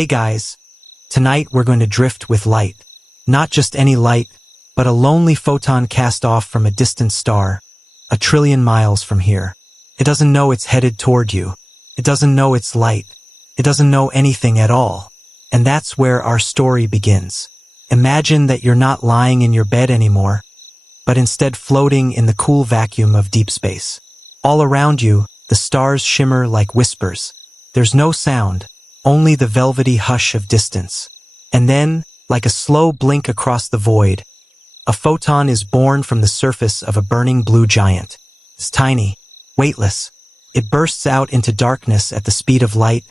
Hey guys, tonight we're going to drift with light. Not just any light, but a lonely photon cast off from a distant star, a trillion miles from here. It doesn't know it's headed toward you. It doesn't know it's light. It doesn't know anything at all. And that's where our story begins. Imagine that you're not lying in your bed anymore, but instead floating in the cool vacuum of deep space. All around you, the stars shimmer like whispers. There's no sound, only the velvety hush of distance. And then, like a slow blink across the void, a photon is born from the surface of a burning blue giant. It's tiny, weightless. It bursts out into darkness at the speed of light,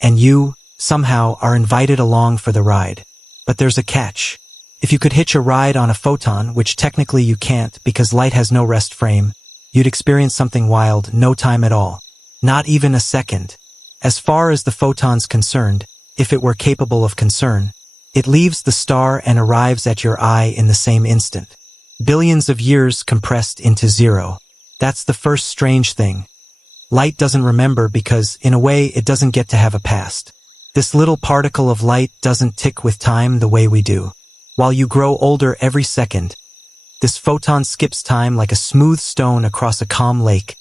and you, somehow, are invited along for the ride. But there's a catch. If you could hitch a ride on a photon, which technically you can't because light has no rest frame, you'd experience something wild, no time at all. Not even a second. As far as the photon's concerned, if it were capable of concern, it leaves the star and arrives at your eye in the same instant. Billions of years compressed into zero. That's the first strange thing. Light doesn't remember because, in a way, it doesn't get to have a past. This little particle of light doesn't tick with time the way we do. While you grow older every second, this photon skips time like a smooth stone across a calm lake,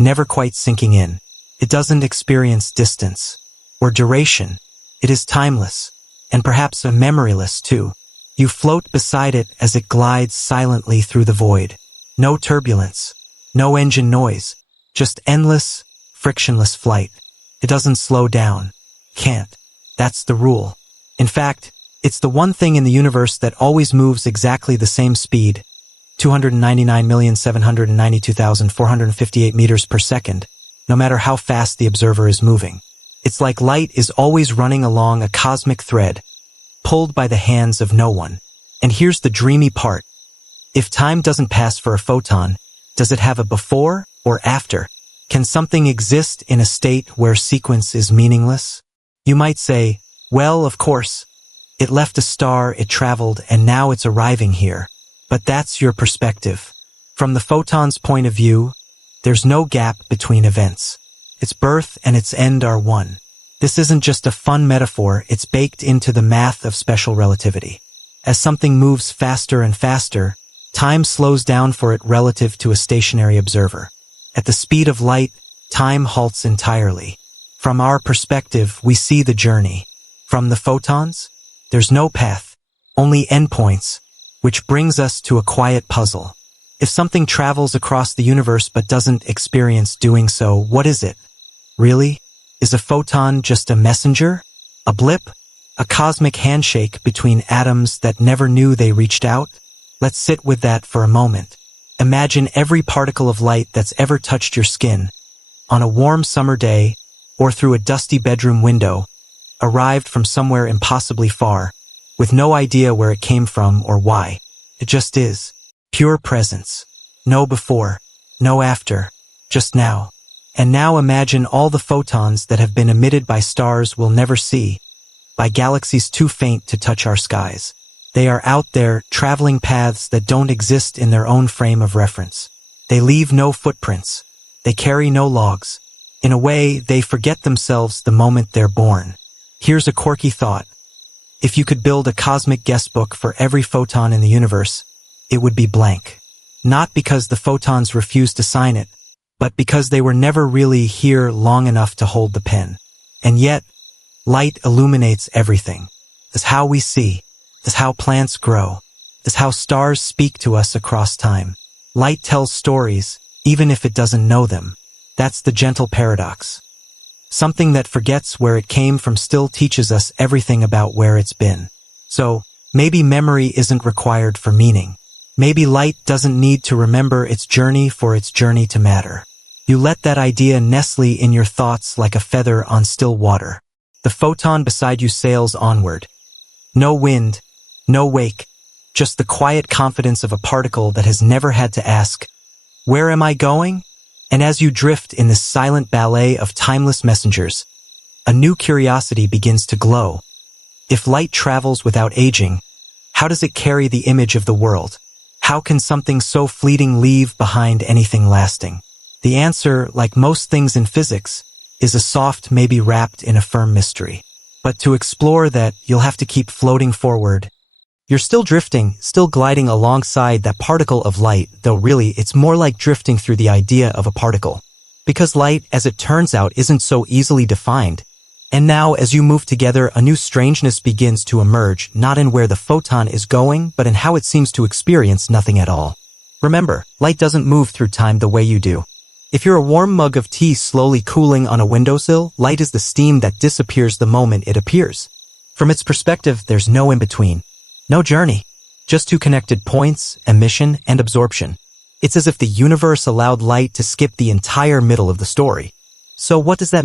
never quite sinking in. It doesn't experience distance or duration. It is timeless, and perhaps a memoryless too. You float beside it as it glides silently through the void. No turbulence, no engine noise, just endless, frictionless flight. It doesn't slow down. Can't. That's the rule. In fact, it's the one thing in the universe that always moves exactly the same speed, 299,792,458 meters per second, no matter how fast the observer is moving. It's like light is always running along a cosmic thread, pulled by the hands of no one. And here's the dreamy part. If time doesn't pass for a photon, does it have a before or after? Can something exist in a state where sequence is meaningless? You might say, well, of course. It left a star, it traveled, and now it's arriving here. But that's your perspective. From the photon's point of view, there's no gap between events. Its birth and its end are one. This isn't just a fun metaphor, it's baked into the math of special relativity. As something moves faster and faster, time slows down for it relative to a stationary observer. At the speed of light, time halts entirely. From our perspective, we see the journey. From the photons, there's no path, only endpoints, which brings us to a quiet puzzle. If something travels across the universe but doesn't experience doing so, what is it? Really? Is a photon just a messenger? A blip? A cosmic handshake between atoms that never knew they reached out? Let's sit with that for a moment. Imagine every particle of light that's ever touched your skin, on a warm summer day, or through a dusty bedroom window, arrived from somewhere impossibly far, with no idea where it came from or why. It just is. Pure presence. No before, no after, just now. And now imagine all the photons that have been emitted by stars we'll never see, by galaxies too faint to touch our skies. They are out there, traveling paths that don't exist in their own frame of reference. They leave no footprints. They carry no logs. In a way, they forget themselves the moment they're born. Here's a quirky thought. If you could build a cosmic guestbook for every photon in the universe, it would be blank. Not because the photons refused to sign it, but because they were never really here long enough to hold the pen. And yet, light illuminates everything. That's how we see. That's how plants grow. That's how stars speak to us across time. Light tells stories, even if it doesn't know them. That's the gentle paradox. Something that forgets where it came from still teaches us everything about where it's been. So, maybe memory isn't required for meaning. Maybe light doesn't need to remember its journey for its journey to matter. You let that idea nestle in your thoughts like a feather on still water. The photon beside you sails onward. No wind, no wake, just the quiet confidence of a particle that has never had to ask, "Where am I going?" And as you drift in this silent ballet of timeless messengers, a new curiosity begins to glow. If light travels without aging, how does it carry the image of the world? How can something so fleeting leave behind anything lasting? The answer, like most things in physics, is a soft maybe wrapped in a firm mystery. But to explore that, you'll have to keep floating forward. You're still drifting, still gliding alongside that particle of light, though really it's more like drifting through the idea of a particle. Because light, as it turns out, isn't so easily defined. And now, as you move together, a new strangeness begins to emerge, not in where the photon is going, but in how it seems to experience nothing at all. Remember, light doesn't move through time the way you do. If you're a warm mug of tea slowly cooling on a windowsill, light is the steam that disappears the moment it appears. From its perspective, there's no in-between. No journey. Just two connected points, emission and absorption. It's as if the universe allowed light to skip the entire middle of the story. So what does that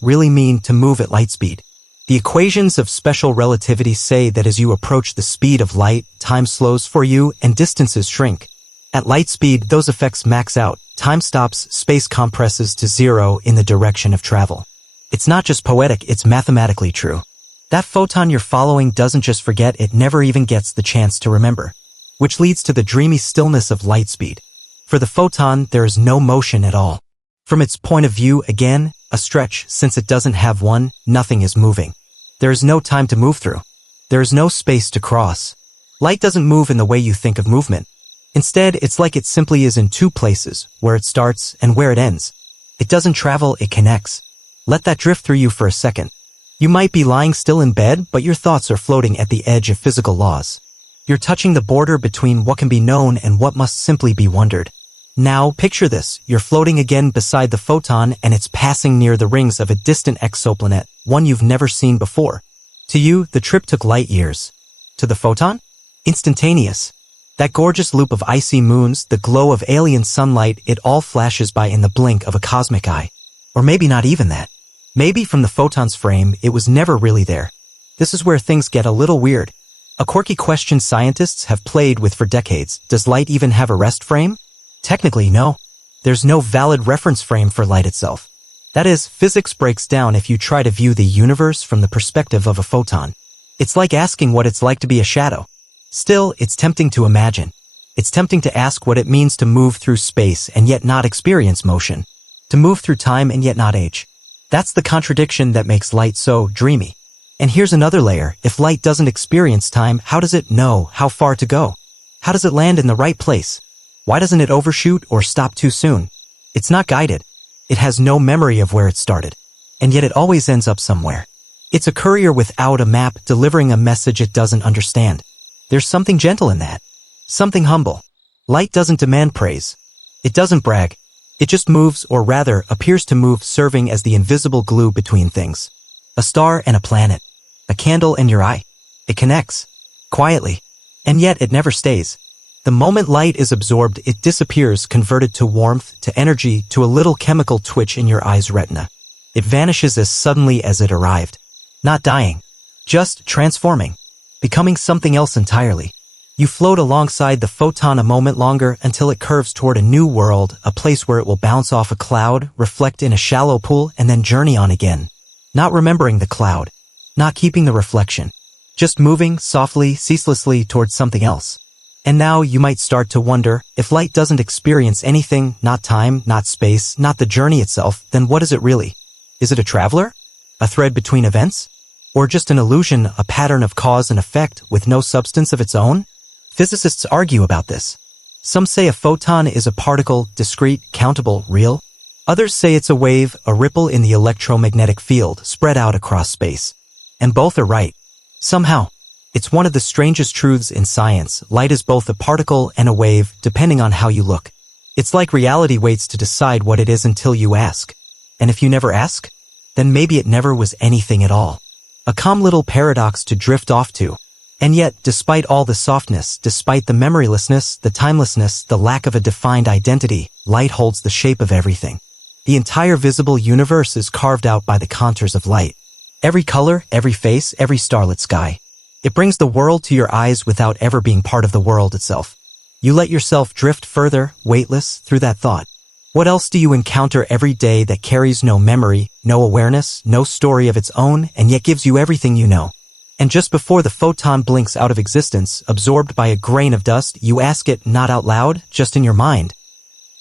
really mean to move at light speed? The equations of special relativity say that as you approach the speed of light, time slows for you and distances shrink. At light speed, those effects max out. Time stops, space compresses to zero in the direction of travel. It's not just poetic, it's mathematically true. That photon you're following doesn't just forget, it never even gets the chance to remember. Which leads to the dreamy stillness of light speed. For the photon, there is no motion at all. From its point of view, again, a stretch, since it doesn't have one, nothing is moving. There is no time to move through. There is no space to cross. Light doesn't move in the way you think of movement. Instead, it's like it simply is in two places, where it starts and where it ends. It doesn't travel, it connects. Let that drift through you for a second. You might be lying still in bed, but your thoughts are floating at the edge of physical laws. You're touching the border between what can be known and what must simply be wondered. Now, picture this. You're floating again beside the photon and it's passing near the rings of a distant exoplanet, one you've never seen before. To you, the trip took light years. To the photon? Instantaneous. That gorgeous loop of icy moons, the glow of alien sunlight, it all flashes by in the blink of a cosmic eye. Or maybe not even that. Maybe from the photon's frame, it was never really there. This is where things get a little weird. A quirky question scientists have played with for decades. Does light even have a rest frame? Technically, no. There's no valid reference frame for light itself. That is, physics breaks down if you try to view the universe from the perspective of a photon. It's like asking what it's like to be a shadow. Still, it's tempting to imagine. It's tempting to ask what it means to move through space and yet not experience motion. To move through time and yet not age. That's the contradiction that makes light so dreamy. And here's another layer. If light doesn't experience time, how does it know how far to go? How does it land in the right place? Why doesn't it overshoot or stop too soon? It's not guided. It has no memory of where it started. And yet it always ends up somewhere. It's a courier without a map delivering a message it doesn't understand. There's something gentle in that. Something humble. Light doesn't demand praise. It doesn't brag. It just moves, or rather, appears to move, serving as the invisible glue between things. A star and a planet. A candle and your eye. It connects. Quietly. And yet it never stays. The moment light is absorbed, it disappears, converted to warmth, to energy, to a little chemical twitch in your eye's retina. It vanishes as suddenly as it arrived. Not dying. Just transforming. Becoming something else entirely. You float alongside the photon a moment longer until it curves toward a new world, a place where it will bounce off a cloud, reflect in a shallow pool, and then journey on again. Not remembering the cloud. Not keeping the reflection. Just moving, softly, ceaselessly, towards something else. And now you might start to wonder, if light doesn't experience anything, not time, not space, not the journey itself, then what is it really? Is it a traveler? A thread between events? Or just an illusion, a pattern of cause and effect with no substance of its own? Physicists argue about this. Some say a photon is a particle, discrete, countable, real. Others say it's a wave, a ripple in the electromagnetic field, spread out across space. And both are right. Somehow. It's one of the strangest truths in science. Light is both a particle and a wave, depending on how you look. It's like reality waits to decide what it is until you ask. And if you never ask, then maybe it never was anything at all. A calm little paradox to drift off to. And yet, despite all the softness, despite the memorylessness, the timelessness, the lack of a defined identity, light holds the shape of everything. The entire visible universe is carved out by the contours of light. Every color, every face, every starlit sky. It brings the world to your eyes without ever being part of the world itself. You let yourself drift further, weightless, through that thought. What else do you encounter every day that carries no memory, no awareness, no story of its own, and yet gives you everything you know? And just before the photon blinks out of existence, absorbed by a grain of dust, you ask it, not out loud, just in your mind.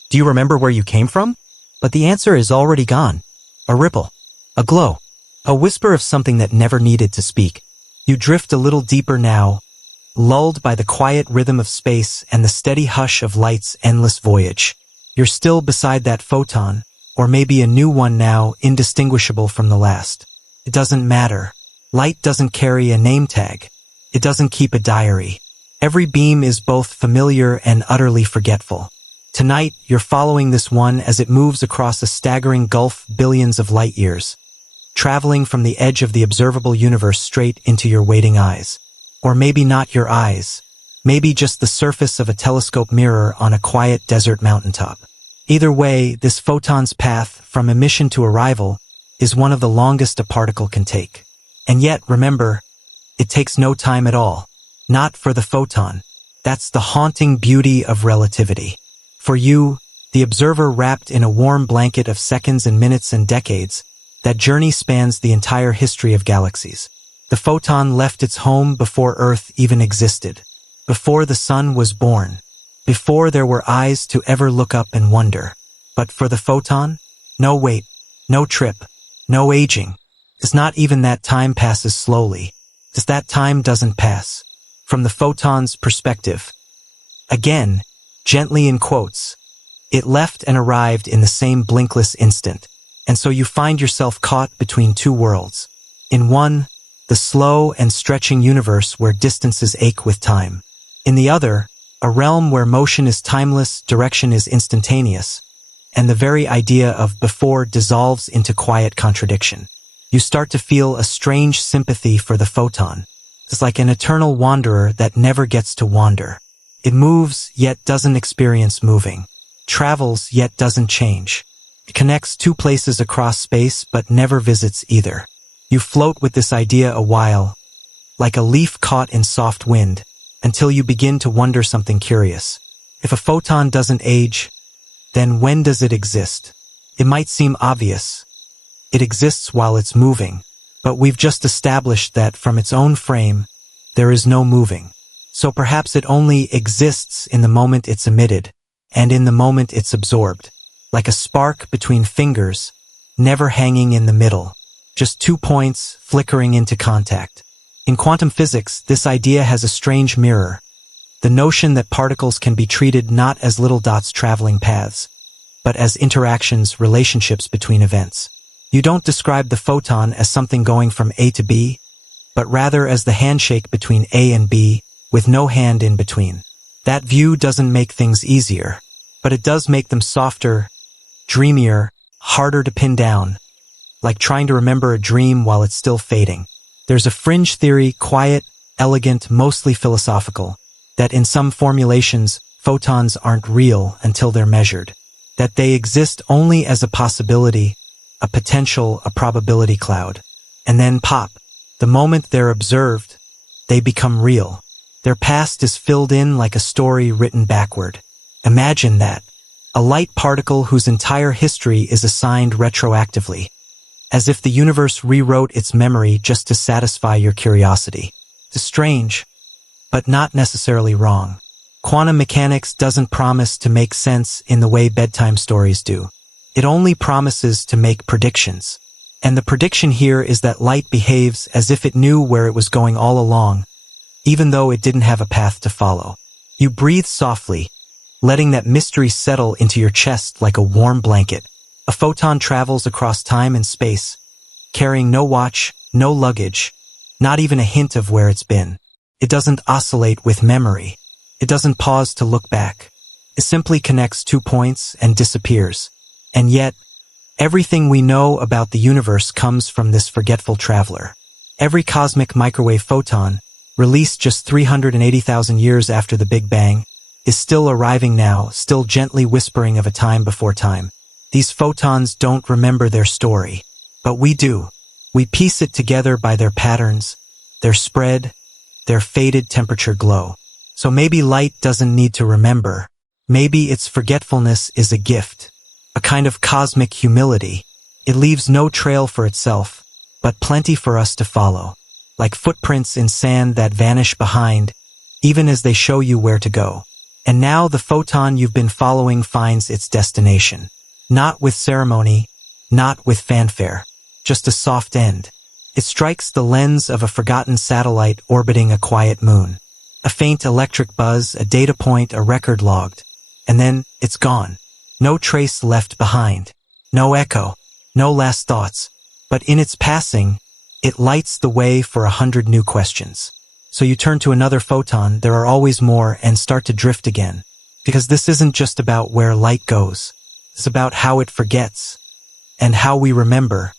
Do you remember where you came from? But the answer is already gone. A ripple. A glow. A whisper of something that never needed to speak. You drift a little deeper now, lulled by the quiet rhythm of space and the steady hush of light's endless voyage. You're still beside that photon, or maybe a new one now, indistinguishable from the last. It doesn't matter. Light doesn't carry a name tag. It doesn't keep a diary. Every beam is both familiar and utterly forgetful. Tonight, you're following this one as it moves across a staggering gulf billions of light years, traveling from the edge of the observable universe straight into your waiting eyes. Or maybe not your eyes. Maybe just the surface of a telescope mirror on a quiet desert mountaintop. Either way, this photon's path, from emission to arrival, is one of the longest a particle can take. And yet, remember, it takes no time at all. Not for the photon. That's the haunting beauty of relativity. For you, the observer wrapped in a warm blanket of seconds and minutes and decades, that journey spans the entire history of galaxies. The photon left its home before Earth even existed, before the sun was born, before there were eyes to ever look up and wonder. But for the photon, no wait, no trip, no aging. It's not even that time passes slowly. It's that time doesn't pass. From the photon's perspective. Again, gently in quotes, it left and arrived in the same blinkless instant. And so you find yourself caught between two worlds. In one, the slow and stretching universe where distances ache with time. In the other, a realm where motion is timeless, direction is instantaneous, and the very idea of before dissolves into quiet contradiction. You start to feel a strange sympathy for the photon. It's like an eternal wanderer that never gets to wander. It moves, yet doesn't experience moving. Travels, yet doesn't change. It connects two places across space, but never visits either. You float with this idea a while, like a leaf caught in soft wind, until you begin to wonder something curious. If a photon doesn't age, then when does it exist? It might seem obvious. It exists while it's moving, but we've just established that from its own frame, there is no moving. So perhaps it only exists in the moment it's emitted, and in the moment it's absorbed, like a spark between fingers, never hanging in the middle. Just 2 points flickering into contact. In quantum physics, this idea has a strange mirror. The notion that particles can be treated not as little dots traveling paths, but as interactions, relationships between events. You don't describe the photon as something going from A to B, but rather as the handshake between A and B, with no hand in between. That view doesn't make things easier, but it does make them softer, dreamier, harder to pin down. Like trying to remember a dream while it's still fading. There's a fringe theory, quiet, elegant, mostly philosophical, that in some formulations, photons aren't real until they're measured. That they exist only as a possibility, a potential, a probability cloud. And then pop. The moment they're observed, they become real. Their past is filled in like a story written backward. Imagine that. A light particle whose entire history is assigned retroactively. As if the universe rewrote its memory just to satisfy your curiosity. It's strange, but not necessarily wrong. Quantum mechanics doesn't promise to make sense in the way bedtime stories do. It only promises to make predictions. And the prediction here is that light behaves as if it knew where it was going all along, even though it didn't have a path to follow. You breathe softly, letting that mystery settle into your chest like a warm blanket. A photon travels across time and space, carrying no watch, no luggage, not even a hint of where it's been. It doesn't oscillate with memory. It doesn't pause to look back. It simply connects 2 points and disappears. And yet, everything we know about the universe comes from this forgetful traveler. Every cosmic microwave photon, released just 380,000 years after the Big Bang, is still arriving now, still gently whispering of a time before time. These photons don't remember their story, but we do. We piece it together by their patterns, their spread, their faded temperature glow. So maybe light doesn't need to remember. Maybe its forgetfulness is a gift, a kind of cosmic humility. It leaves no trail for itself, but plenty for us to follow, like footprints in sand that vanish behind, even as they show you where to go. And now the photon you've been following finds its destination. Not with ceremony, not with fanfare, just a soft end. It strikes the lens of a forgotten satellite orbiting a quiet moon. A faint electric buzz, a data point, a record logged. And then, it's gone. No trace left behind. No echo. No last thoughts. But in its passing, it lights the way for 100 new questions. So you turn to another photon, there are always more, and start to drift again. Because this isn't just about where light goes. It's about how it forgets. And how we remember.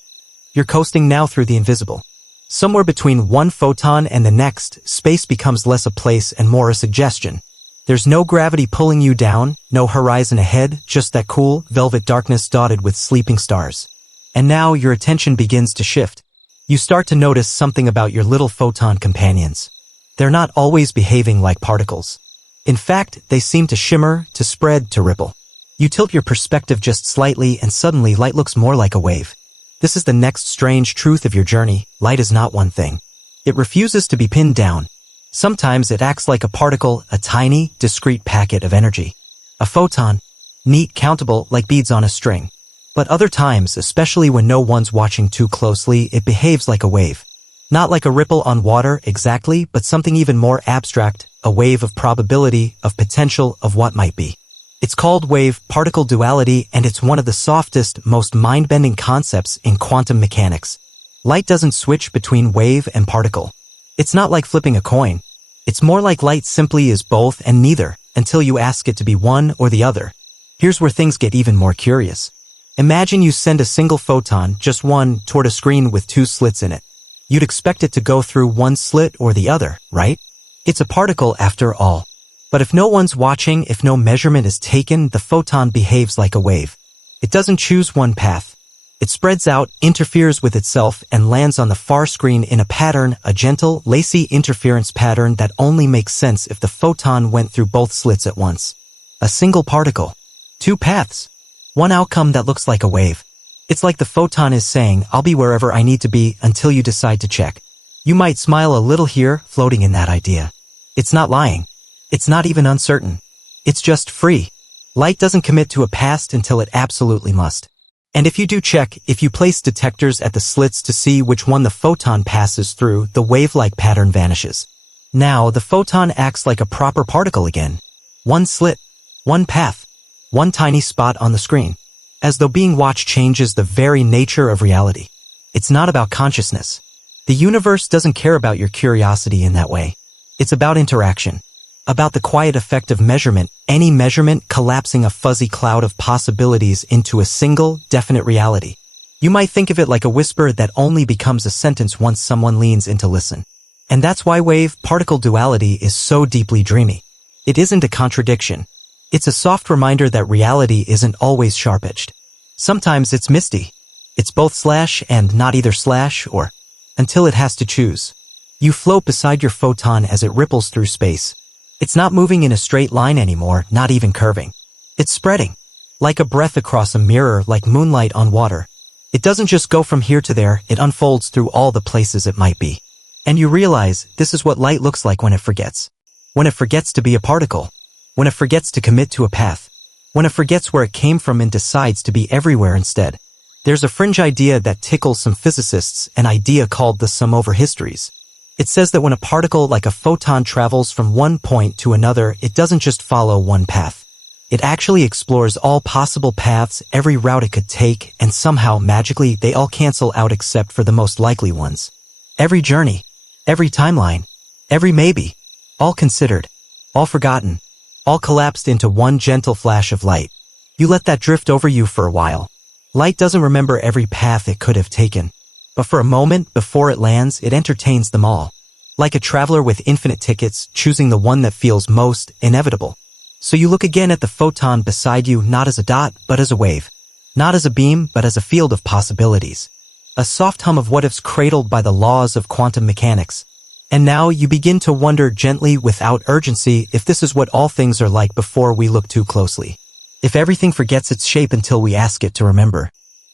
You're coasting now through the invisible. Somewhere between one photon and the next, space becomes less a place and more a suggestion. There's no gravity pulling you down, no horizon ahead, just that cool, velvet darkness dotted with sleeping stars. And now your attention begins to shift. You start to notice something about your little photon companions. They're not always behaving like particles. In fact, they seem to shimmer, to spread, to ripple. You tilt your perspective just slightly and suddenly light looks more like a wave. This is the next strange truth of your journey. Light is not one thing. It refuses to be pinned down. Sometimes it acts like a particle, a tiny, discrete packet of energy. A photon, neat, countable, like beads on a string. But other times, especially when no one's watching too closely, it behaves like a wave. Not like a ripple on water, exactly, but something even more abstract, a wave of probability, of potential, of what might be. It's called wave-particle duality, and it's one of the softest, most mind-bending concepts in quantum mechanics. Light doesn't switch between wave and particle. It's not like flipping a coin. It's more like light simply is both and neither, until you ask it to be one or the other. Here's where things get even more curious. Imagine you send a single photon, just one, toward a screen with two slits in it. You'd expect it to go through one slit or the other, right? It's a particle after all. But if no one's watching, if no measurement is taken, the photon behaves like a wave. It doesn't choose one path. It spreads out, interferes with itself, and lands on the far screen in a pattern, a gentle, lacy interference pattern that only makes sense if the photon went through both slits at once. A single particle. Two paths. One outcome that looks like a wave. It's like the photon is saying, I'll be wherever I need to be until you decide to check. You might smile a little here, floating in that idea. It's not lying. It's not even uncertain. It's just free. Light doesn't commit to a past until it absolutely must. And if you do check, if you place detectors at the slits to see which one the photon passes through, the wave-like pattern vanishes. Now, the photon acts like a proper particle again. One slit, one path, one tiny spot on the screen. As though being watched changes the very nature of reality. It's not about consciousness. The universe doesn't care about your curiosity in that way. It's about interaction. About the quiet effect of measurement, any measurement collapsing a fuzzy cloud of possibilities into a single, definite reality. You might think of it like a whisper that only becomes a sentence once someone leans in to listen. And that's why wave-particle duality is so deeply dreamy. It isn't a contradiction. It's a soft reminder that reality isn't always sharp-edged. Sometimes it's misty. It's both slash and not either slash or until it has to choose. You float beside your photon as it ripples through space. It's not moving in a straight line anymore, not even curving. It's spreading. Like a breath across a mirror, like moonlight on water. It doesn't just go from here to there, it unfolds through all the places it might be. And you realize this is what light looks like when it forgets. When it forgets to be a particle. When it forgets to commit to a path. When it forgets where it came from and decides to be everywhere instead. There's a fringe idea that tickles some physicists, an idea called the sum over histories. It says that when a particle like a photon travels from one point to another, it doesn't just follow one path. It actually explores all possible paths, every route it could take, and somehow, magically, they all cancel out except for the most likely ones. Every journey, every timeline, every maybe, all considered, all forgotten, all collapsed into one gentle flash of light. You let that drift over you for a while. Light doesn't remember every path it could have taken. But for a moment, before it lands, it entertains them all. Like a traveler with infinite tickets, choosing the one that feels most inevitable. So you look again at the photon beside you, not as a dot, but as a wave. Not as a beam, but as a field of possibilities. A soft hum of what-ifs cradled by the laws of quantum mechanics. And now you begin to wonder gently, without urgency, if this is what all things are like before we look too closely. If everything forgets its shape until we ask it to remember.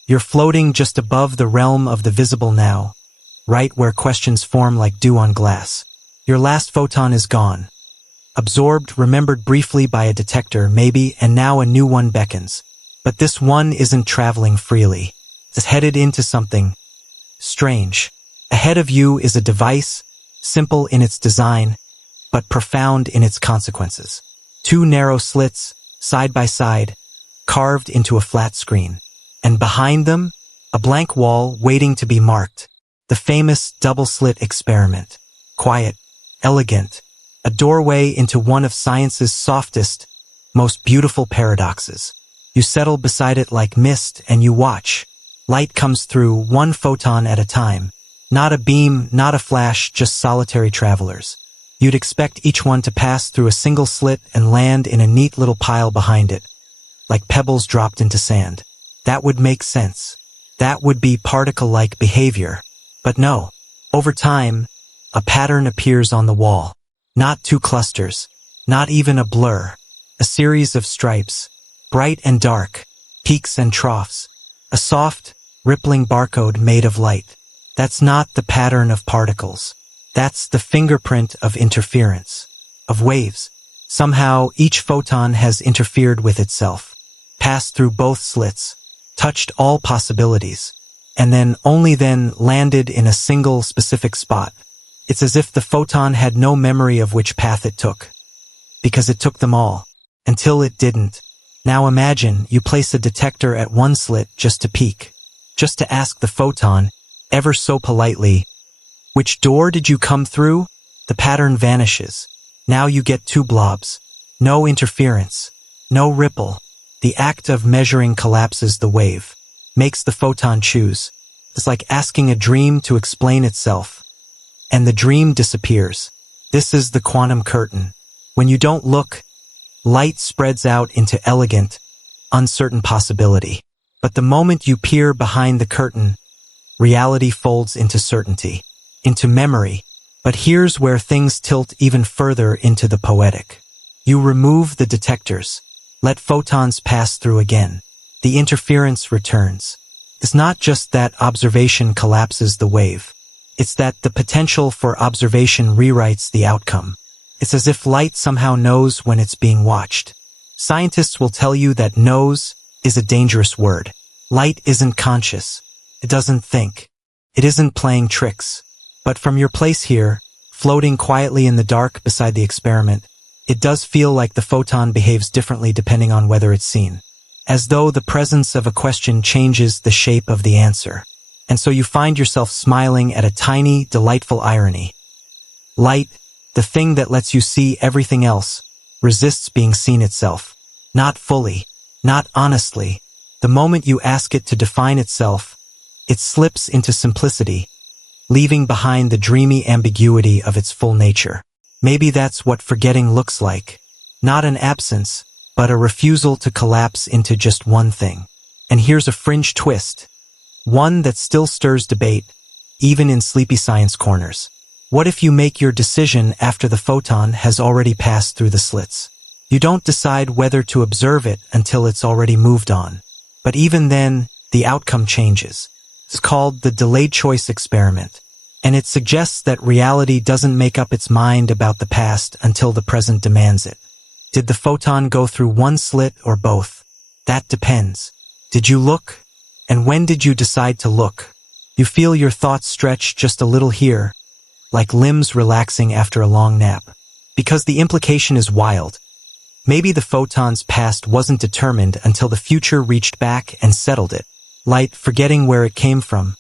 You're floating just above the realm of the visible now, right where questions form like dew on glass. Your last photon is gone. Absorbed, remembered briefly by a detector, maybe, and now a new one beckons. But this one isn't traveling freely. It's headed into something strange. Ahead of you is a device, simple in its design, but profound in its consequences. Two narrow slits, side by side, carved into a flat screen. And behind them, a blank wall waiting to be marked. The famous double-slit experiment. Quiet, elegant, a doorway into one of science's softest, most beautiful paradoxes. You settle beside it like mist and you watch. Light comes through, one photon at a time. Not a beam, not a flash, just solitary travelers. You'd expect each one to pass through a single slit and land in a neat little pile behind it, like pebbles dropped into sand. That would make sense. That would be particle-like behavior. But no. Over time, a pattern appears on the wall. Not two clusters. Not even a blur. A series of stripes. Bright and dark. Peaks and troughs. A soft, rippling barcode made of light. That's not the pattern of particles. That's the fingerprint of interference. Of waves. Somehow, each photon has interfered with itself. Passed through both slits. Touched all possibilities. And then, only then, landed in a single specific spot. It's as if the photon had no memory of which path it took. Because it took them all. Until it didn't. Now imagine you place a detector at one slit just to peek. Just to ask the photon, ever so politely, which door did you come through? The pattern vanishes. Now you get two blobs. No interference. No ripple. The act of measuring collapses the wave. Makes the photon choose. It's like asking a dream to explain itself. And the dream disappears. This is the quantum curtain. When you don't look, light spreads out into elegant, uncertain possibility. But the moment you peer behind the curtain, reality folds into certainty, into memory. But here's where things tilt even further into the poetic. You remove the detectors. Let photons pass through again. The interference returns. It's not just that observation collapses the wave. It's that the potential for observation rewrites the outcome. It's as if light somehow knows when it's being watched. Scientists will tell you that knows is a dangerous word. Light isn't conscious. It doesn't think. It isn't playing tricks. But from your place here, floating quietly in the dark beside the experiment, it does feel like the photon behaves differently depending on whether it's seen. As though the presence of a question changes the shape of the answer. And so you find yourself smiling at a tiny, delightful irony. Light, the thing that lets you see everything else, resists being seen itself. Not fully, not honestly. The moment you ask it to define itself, it slips into simplicity, leaving behind the dreamy ambiguity of its full nature. Maybe that's what forgetting looks like. Not an absence, but a refusal to collapse into just one thing. And here's a fringe twist. One that still stirs debate, even in sleepy science corners. What if you make your decision after the photon has already passed through the slits? You don't decide whether to observe it until it's already moved on. But even then, the outcome changes. It's called the delayed choice experiment. And it suggests that reality doesn't make up its mind about the past until the present demands it. Did the photon go through one slit or both? That depends. Did you look? And when did you decide to look? You feel your thoughts stretch just a little here, like limbs relaxing after a long nap. Because the implication is wild. Maybe the photon's past wasn't determined until the future reached back and settled it. Light forgetting where it came from.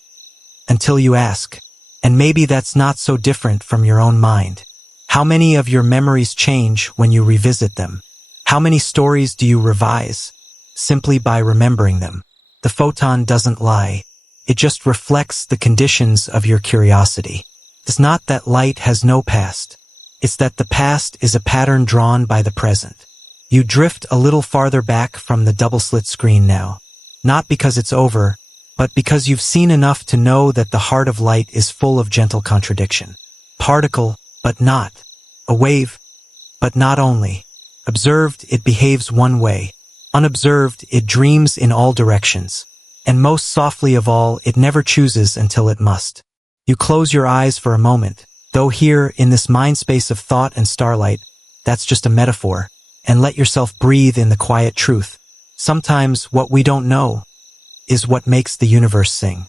Until you ask. And maybe that's not so different from your own mind. How many of your memories change when you revisit them? How many stories do you revise simply by remembering them? The photon doesn't lie. It just reflects the conditions of your curiosity. It's not that light has no past. It's that the past is a pattern drawn by the present. You drift a little farther back from the double-slit screen now. Not because it's over, but because you've seen enough to know that the heart of light is full of gentle contradiction. Particle, but not. A wave, but not only. Observed, it behaves one way. Unobserved, it dreams in all directions. And most softly of all, it never chooses until it must. You close your eyes for a moment, though here, in this mind space of thought and starlight, that's just a metaphor, and let yourself breathe in the quiet truth. Sometimes what we don't know is what makes the universe sing.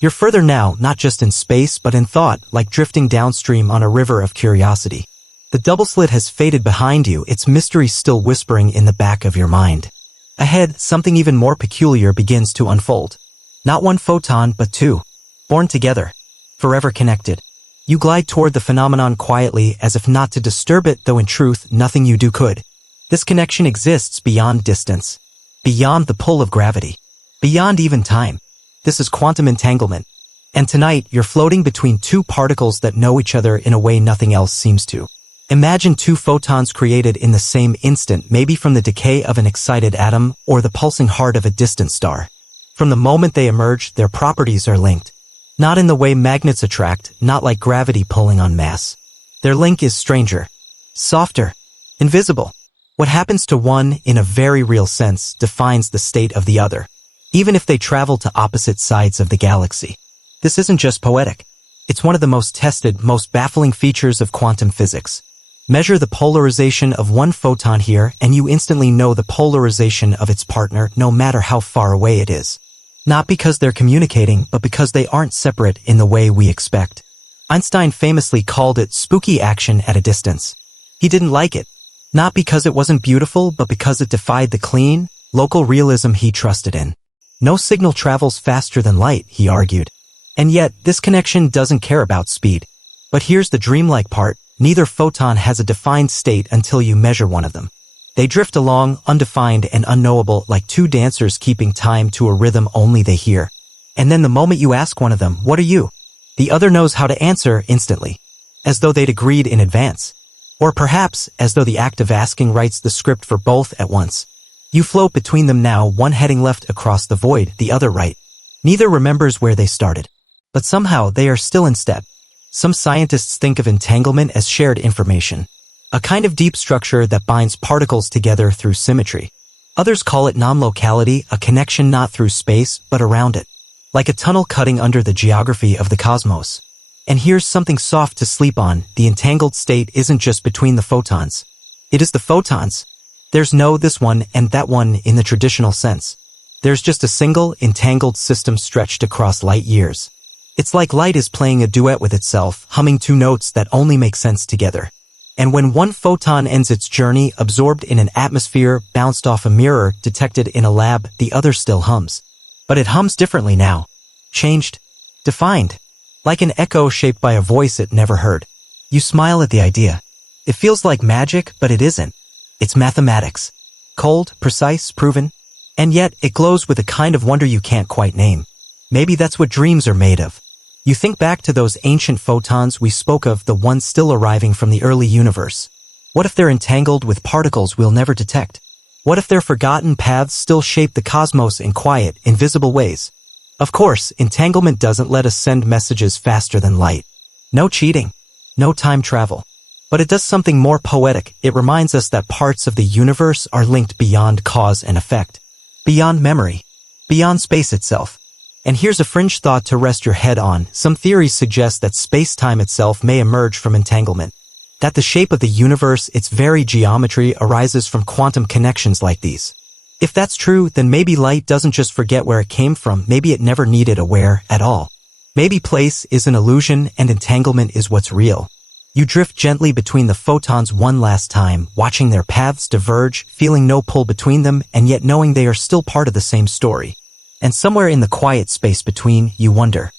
You're further now, not just in space but in thought, like drifting downstream on a river of curiosity. The double slit has faded behind you, its mystery still whispering in the back of your mind. Ahead, something even more peculiar begins to unfold. Not one photon, but two. Born together. Forever connected. You glide toward the phenomenon quietly, as if not to disturb it, though in truth, nothing you do could. This connection exists beyond distance. Beyond the pull of gravity. Beyond even time. This is quantum entanglement. And tonight, you're floating between two particles that know each other in a way nothing else seems to. Imagine two photons created in the same instant, maybe from the decay of an excited atom or the pulsing heart of a distant star. From the moment they emerge, their properties are linked. Not in the way magnets attract, not like gravity pulling on mass. Their link is stranger. Softer. Invisible. What happens to one, in a very real sense, defines the state of the other. Even if they travel to opposite sides of the galaxy. This isn't just poetic. It's one of the most tested, most baffling features of quantum physics. Measure the polarization of one photon here and you instantly know the polarization of its partner, no matter how far away it is. Not because they're communicating, but because they aren't separate in the way we expect. Einstein famously called it spooky action at a distance. He didn't like it. Not because it wasn't beautiful, but because it defied the clean, local realism he trusted in. No signal travels faster than light, he argued. And yet, this connection doesn't care about speed. But here's the dreamlike part. Neither photon has a defined state until you measure one of them. They drift along, undefined and unknowable, like two dancers keeping time to a rhythm only they hear. And then the moment you ask one of them, "What are you?" the other knows how to answer instantly. As though they'd agreed in advance. Or perhaps, as though the act of asking writes the script for both at once. You float between them now, one heading left across the void, the other right. Neither remembers where they started. But somehow they are still in step. Some scientists think of entanglement as shared information, a kind of deep structure that binds particles together through symmetry. Others call it non-locality, a connection not through space, but around it, like a tunnel cutting under the geography of the cosmos. And here's something soft to sleep on: the entangled state isn't just between the photons. It is the photons. There's no this one and that one in the traditional sense. There's just a single, entangled system stretched across light years. It's like light is playing a duet with itself, humming two notes that only make sense together. And when one photon ends its journey, absorbed in an atmosphere, bounced off a mirror, detected in a lab, the other still hums. But it hums differently now. Changed. Defined. Like an echo shaped by a voice it never heard. You smile at the idea. It feels like magic, but it isn't. It's mathematics. Cold, precise, proven. And yet, it glows with a kind of wonder you can't quite name. Maybe that's what dreams are made of. You think back to those ancient photons we spoke of, the ones still arriving from the early universe. What if they're entangled with particles we'll never detect? What if their forgotten paths still shape the cosmos in quiet, invisible ways? Of course, entanglement doesn't let us send messages faster than light. No cheating. No time travel. But it does something more poetic. It reminds us that parts of the universe are linked beyond cause and effect. Beyond memory. Beyond space itself. And here's a fringe thought to rest your head on. Some theories suggest that space-time itself may emerge from entanglement. That the shape of the universe, its very geometry, arises from quantum connections like these. If that's true, then maybe light doesn't just forget where it came from, maybe it never needed a where at all. Maybe place is an illusion and entanglement is what's real. You drift gently between the photons one last time, watching their paths diverge, feeling no pull between them, and yet knowing they are still part of the same story. And somewhere in the quiet space between, you wonder.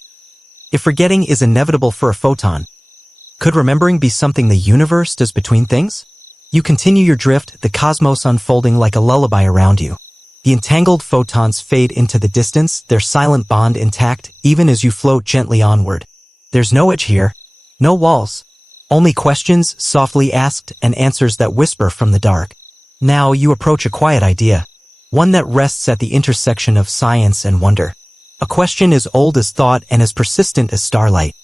If forgetting is inevitable for a photon, could remembering be something the universe does between things? You continue your drift, the cosmos unfolding like a lullaby around you. The entangled photons fade into the distance, their silent bond intact, even as you float gently onward. There's no edge here, no walls. Only questions, softly asked, and answers that whisper from the dark. Now you approach a quiet idea. One that rests at the intersection of science and wonder. A question as old as thought and as persistent as starlight.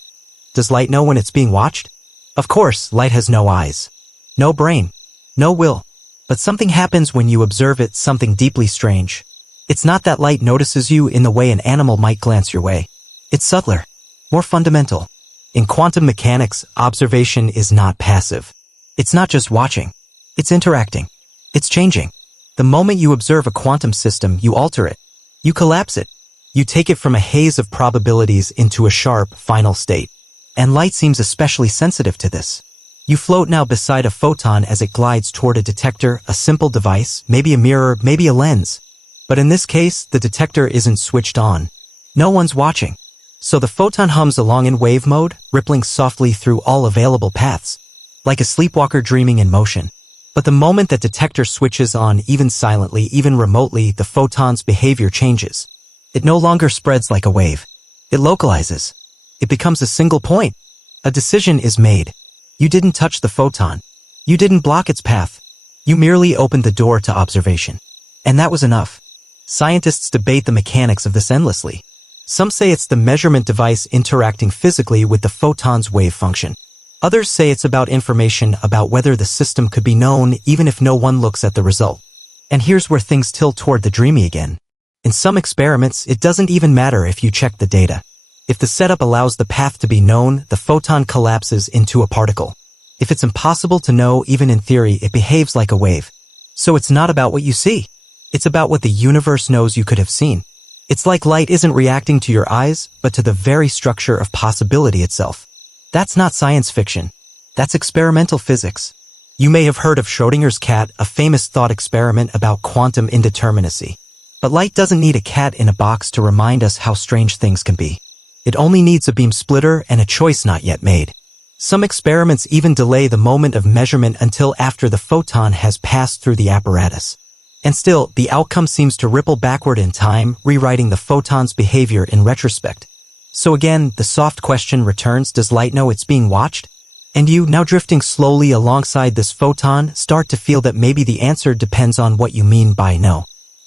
Does light know when it's being watched? Of course, light has no eyes. No brain. No will. But something happens when you observe it, something deeply strange. It's not that light notices you in the way an animal might glance your way. It's subtler. More fundamental. In quantum mechanics, observation is not passive. It's not just watching. It's interacting. It's changing. The moment you observe a quantum system, you alter it. You collapse it. You take it from a haze of probabilities into a sharp, final state. And light seems especially sensitive to this. You float now beside a photon as it glides toward a detector, a simple device, maybe a mirror, maybe a lens. But in this case, the detector isn't switched on. No one's watching. So the photon hums along in wave mode, rippling softly through all available paths, like a sleepwalker dreaming in motion. But the moment that detector switches on, even silently, even remotely, the photon's behavior changes. It no longer spreads like a wave. It localizes. It becomes a single point. A decision is made. You didn't touch the photon. You didn't block its path. You merely opened the door to observation. And that was enough. Scientists debate the mechanics of this endlessly. Some say it's the measurement device interacting physically with the photon's wave function. Others say it's about information about whether the system could be known even if no one looks at the result. And here's where things tilt toward the dreamy again. In some experiments, it doesn't even matter if you check the data. If the setup allows the path to be known, the photon collapses into a particle. If it's impossible to know, even in theory, it behaves like a wave. So it's not about what you see. It's about what the universe knows you could have seen. It's like light isn't reacting to your eyes, but to the very structure of possibility itself. That's not science fiction. That's experimental physics. You may have heard of Schrödinger's cat, a famous thought experiment about quantum indeterminacy. But light doesn't need a cat in a box to remind us how strange things can be. It only needs a beam splitter and a choice not yet made. Some experiments even delay the moment of measurement until after the photon has passed through the apparatus. And still, the outcome seems to ripple backward in time, rewriting the photon's behavior in retrospect. So again, the soft question returns, does light know it's being watched? And you, now drifting slowly alongside this photon, start to feel that maybe the answer depends on what you mean by know.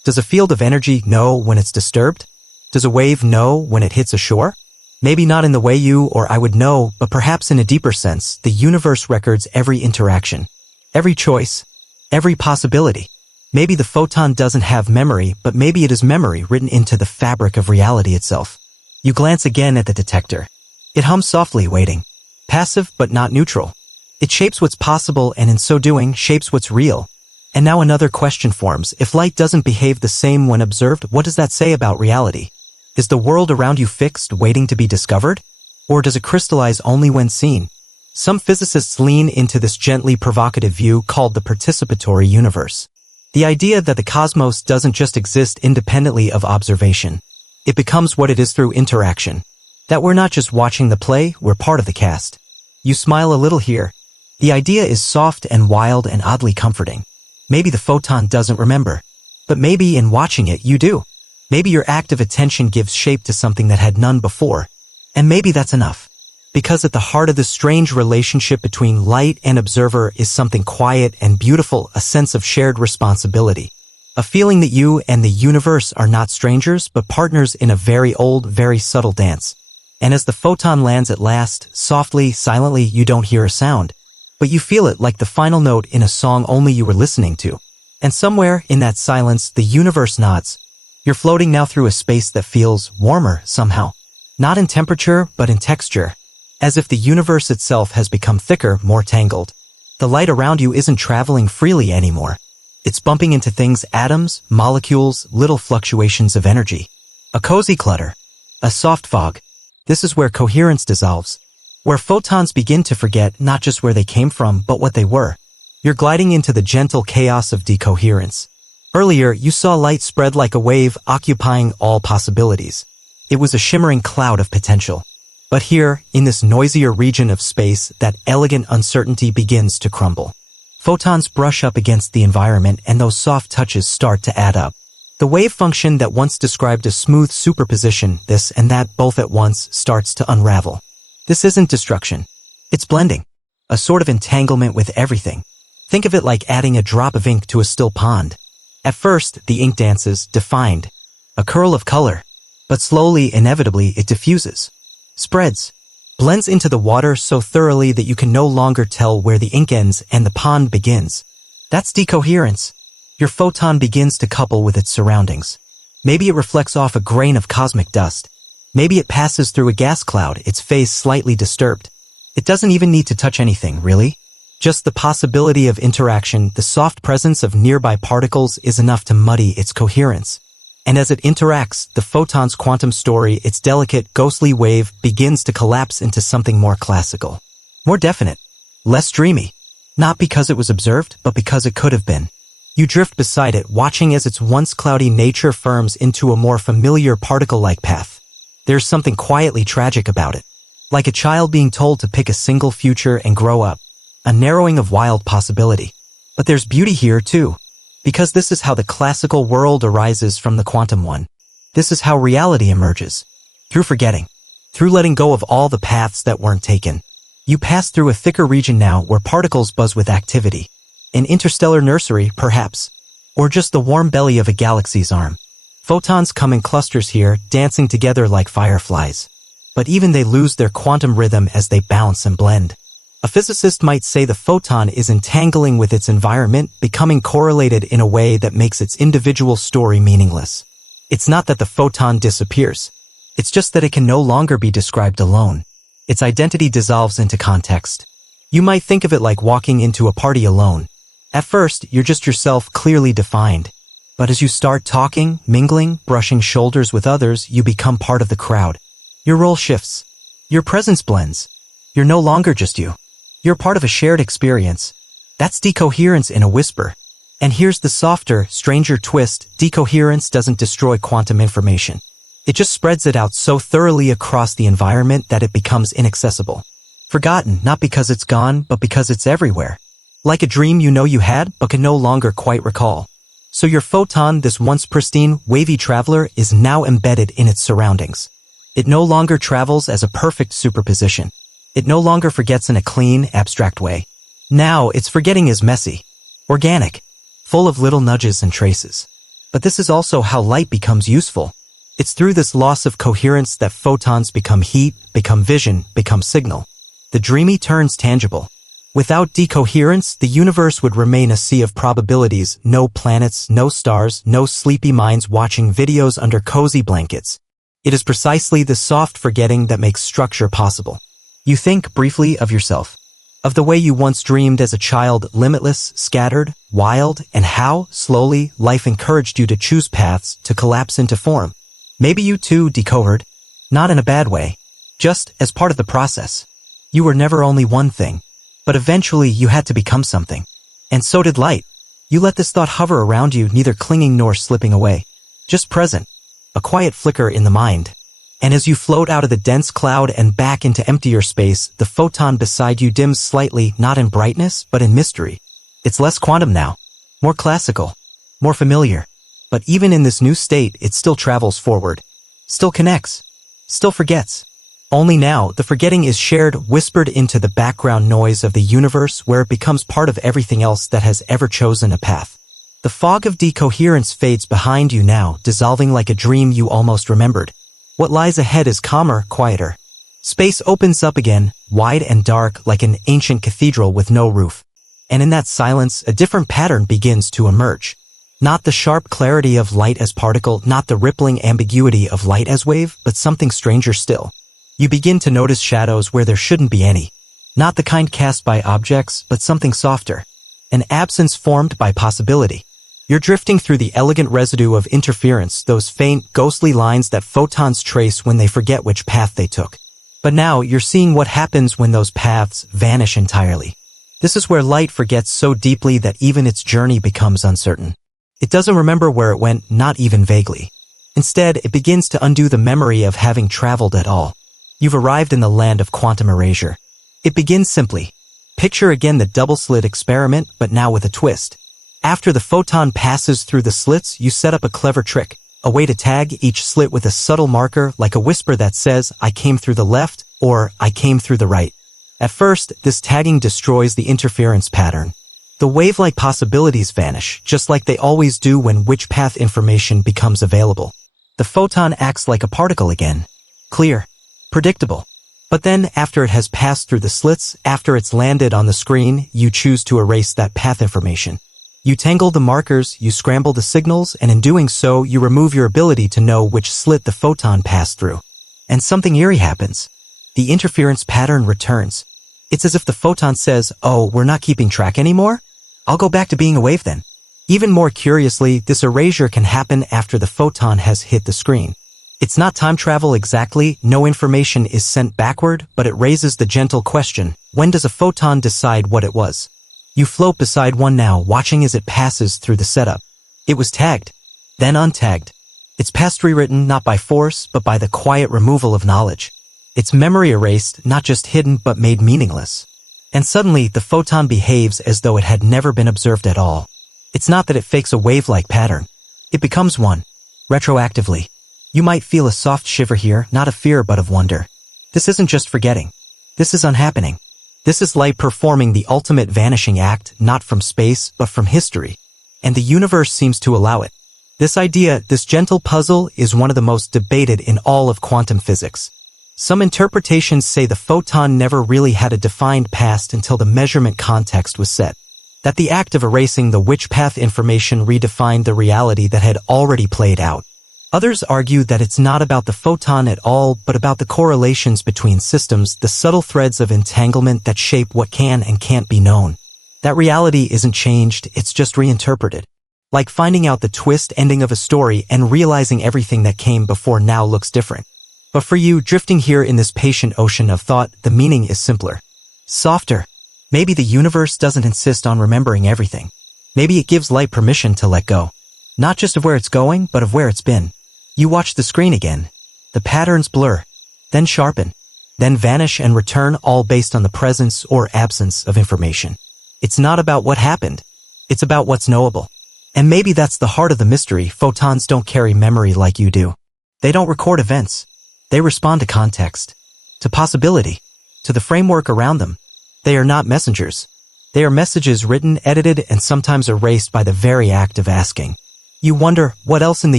Does a field of energy know when it's disturbed? Does a wave know when it hits a shore? Maybe not in the way you or I would know, but perhaps in a deeper sense, the universe records every interaction, every choice, every possibility. Maybe the photon doesn't have memory, but maybe it is memory written into the fabric of reality itself. You glance again at the detector. It hums softly, waiting. Passive, but not neutral. It shapes what's possible and in so doing, shapes what's real. And now another question forms. If light doesn't behave the same when observed, what does that say about reality? Is the world around you fixed, waiting to be discovered? Or does it crystallize only when seen? Some physicists lean into this gently provocative view called the participatory universe. The idea that the cosmos doesn't just exist independently of observation. It becomes what it is through interaction. That we're not just watching the play, we're part of the cast. You smile a little here. The idea is soft and wild and oddly comforting. Maybe the photon doesn't remember. But maybe in watching it, you do. Maybe your active attention gives shape to something that had none before. And maybe that's enough. Because at the heart of the strange relationship between light and observer is something quiet and beautiful, a sense of shared responsibility. A feeling that you and the universe are not strangers, but partners in a very old, very subtle dance. And as the photon lands at last, softly, silently, you don't hear a sound. But you feel it like the final note in a song only you were listening to. And somewhere in that silence, the universe nods. You're floating now through a space that feels warmer somehow. Not in temperature, but in texture. As if the universe itself has become thicker, more tangled. The light around you isn't traveling freely anymore. It's bumping into things, atoms, molecules, little fluctuations of energy. A cozy clutter. A soft fog. This is where coherence dissolves. Where photons begin to forget not just where they came from, but what they were. You're gliding into the gentle chaos of decoherence. Earlier, you saw light spread like a wave, occupying all possibilities. It was a shimmering cloud of potential. But here, in this noisier region of space, that elegant uncertainty begins to crumble. Photons brush up against the environment and those soft touches start to add up. The wave function that once described a smooth superposition, this and that both at once, starts to unravel. This isn't destruction. It's blending. A sort of entanglement with everything. Think of it like adding a drop of ink to a still pond. At first, the ink dances, defined. A curl of color. But slowly, inevitably, it diffuses. Spreads. Blends into the water so thoroughly that you can no longer tell where the ink ends and the pond begins. That's decoherence. Your photon begins to couple with its surroundings. Maybe it reflects off a grain of cosmic dust. Maybe it passes through a gas cloud, its phase slightly disturbed. It doesn't even need to touch anything, really. Just the possibility of interaction, the soft presence of nearby particles is enough to muddy its coherence. And as it interacts, the photon's quantum story, its delicate, ghostly wave, begins to collapse into something more classical. More definite. Less dreamy. Not because it was observed, but because it could have been. You drift beside it, watching as its once cloudy nature firms into a more familiar particle-like path. There's something quietly tragic about it. Like a child being told to pick a single future and grow up. A narrowing of wild possibility. But there's beauty here, too. Because this is how the classical world arises from the quantum one. This is how reality emerges. Through forgetting. Through letting go of all the paths that weren't taken. You pass through a thicker region now where particles buzz with activity. An interstellar nursery, perhaps. Or just the warm belly of a galaxy's arm. Photons come in clusters here, dancing together like fireflies. But even they lose their quantum rhythm as they bounce and blend. A physicist might say the photon is entangling with its environment, becoming correlated in a way that makes its individual story meaningless. It's not that the photon disappears. It's just that it can no longer be described alone. Its identity dissolves into context. You might think of it like walking into a party alone. At first, you're just yourself clearly defined. But as you start talking, mingling, brushing shoulders with others, you become part of the crowd. Your role shifts. Your presence blends. You're no longer just you. You're part of a shared experience. That's decoherence in a whisper. And here's the softer, stranger twist: decoherence doesn't destroy quantum information. It just spreads it out so thoroughly across the environment that it becomes inaccessible. Forgotten, not because it's gone, but because it's everywhere. Like a dream you know you had, but can no longer quite recall. So your photon, this once pristine, wavy traveler, is now embedded in its surroundings. It no longer travels as a perfect superposition. It no longer forgets in a clean, abstract way. Now, its forgetting is messy, organic, full of little nudges and traces. But this is also how light becomes useful. It's through this loss of coherence that photons become heat, become vision, become signal. The dreamy turns tangible. Without decoherence, the universe would remain a sea of probabilities, no planets, no stars, no sleepy minds watching videos under cozy blankets. It is precisely the soft forgetting that makes structure possible. You think briefly of yourself, of the way you once dreamed as a child, limitless, scattered, wild, and how, slowly, life encouraged you to choose paths to collapse into form. Maybe you too decohered, not in a bad way, just as part of the process. You were never only one thing, but eventually you had to become something. And so did light. You let this thought hover around you, neither clinging nor slipping away, just present, a quiet flicker in the mind. And as you float out of the dense cloud and back into emptier space, the photon beside you dims slightly, not in brightness, but in mystery. It's less quantum now, more classical, more familiar. But even in this new state, it still travels forward, still connects, still forgets. Only now, the forgetting is shared, whispered into the background noise of the universe where it becomes part of everything else that has ever chosen a path. The fog of decoherence fades behind you now, dissolving like a dream you almost remembered. What lies ahead is calmer, quieter. Space opens up again, wide and dark like an ancient cathedral with no roof. And in that silence, a different pattern begins to emerge. Not the sharp clarity of light as particle, not the rippling ambiguity of light as wave, but something stranger still. You begin to notice shadows where there shouldn't be any. Not the kind cast by objects, but something softer. An absence formed by possibility. You're drifting through the elegant residue of interference, those faint, ghostly lines that photons trace when they forget which path they took. But now you're seeing what happens when those paths vanish entirely. This is where light forgets so deeply that even its journey becomes uncertain. It doesn't remember where it went, not even vaguely. Instead, it begins to undo the memory of having traveled at all. You've arrived in the land of quantum erasure. It begins simply. Picture again the double-slit experiment, but now with a twist. After the photon passes through the slits, you set up a clever trick, a way to tag each slit with a subtle marker like a whisper that says, "I came through the left," or "I came through the right." At first, this tagging destroys the interference pattern. The wave-like possibilities vanish, just like they always do when which path information becomes available. The photon acts like a particle again. Clear. Predictable. But then, after it has passed through the slits, after it's landed on the screen, you choose to erase that path information. You tangle the markers, you scramble the signals, and in doing so, you remove your ability to know which slit the photon passed through. And something eerie happens. The interference pattern returns. It's as if the photon says, "Oh, we're not keeping track anymore? I'll go back to being a wave then." Even more curiously, this erasure can happen after the photon has hit the screen. It's not time travel exactly, no information is sent backward, but it raises the gentle question, when does a photon decide what it was? You float beside one now, watching as it passes through the setup. It was tagged, then untagged. Its past rewritten not by force, but by the quiet removal of knowledge. Its memory erased, not just hidden, but made meaningless. And suddenly, the photon behaves as though it had never been observed at all. It's not that it fakes a wave-like pattern. It becomes one, retroactively. You might feel a soft shiver here, not of fear but of wonder. This isn't just forgetting. This is unhappening. This is light performing the ultimate vanishing act, not from space, but from history. And the universe seems to allow it. This idea, this gentle puzzle, is one of the most debated in all of quantum physics. Some interpretations say the photon never really had a defined past until the measurement context was set. That the act of erasing the which path information redefined the reality that had already played out. Others argue that it's not about the photon at all, but about the correlations between systems, the subtle threads of entanglement that shape what can and can't be known. That reality isn't changed, it's just reinterpreted. Like finding out the twist ending of a story and realizing everything that came before now looks different. But for you, drifting here in this patient ocean of thought, the meaning is simpler. Softer. Maybe the universe doesn't insist on remembering everything. Maybe it gives light permission to let go. Not just of where it's going, but of where it's been. You watch the screen again. The patterns blur, then sharpen, then vanish and return, all based on the presence or absence of information. It's not about what happened. It's about what's knowable. And maybe that's the heart of the mystery. Photons don't carry memory like you do. They don't record events. They respond to context, to possibility, to the framework around them. They are not messengers. They are messages written, edited, and sometimes erased by the very act of asking. You wonder, what else in the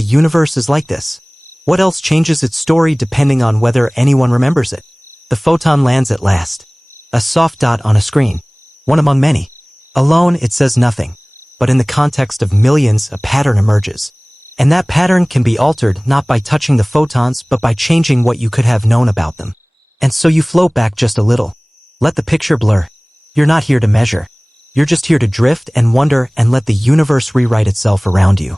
universe is like this? What else changes its story depending on whether anyone remembers it? The photon lands at last. A soft dot on a screen. One among many. Alone, it says nothing. But in the context of millions, a pattern emerges. And that pattern can be altered not by touching the photons, but by changing what you could have known about them. And so you float back just a little. Let the picture blur. You're not here to measure. You're just here to drift and wonder and let the universe rewrite itself around you.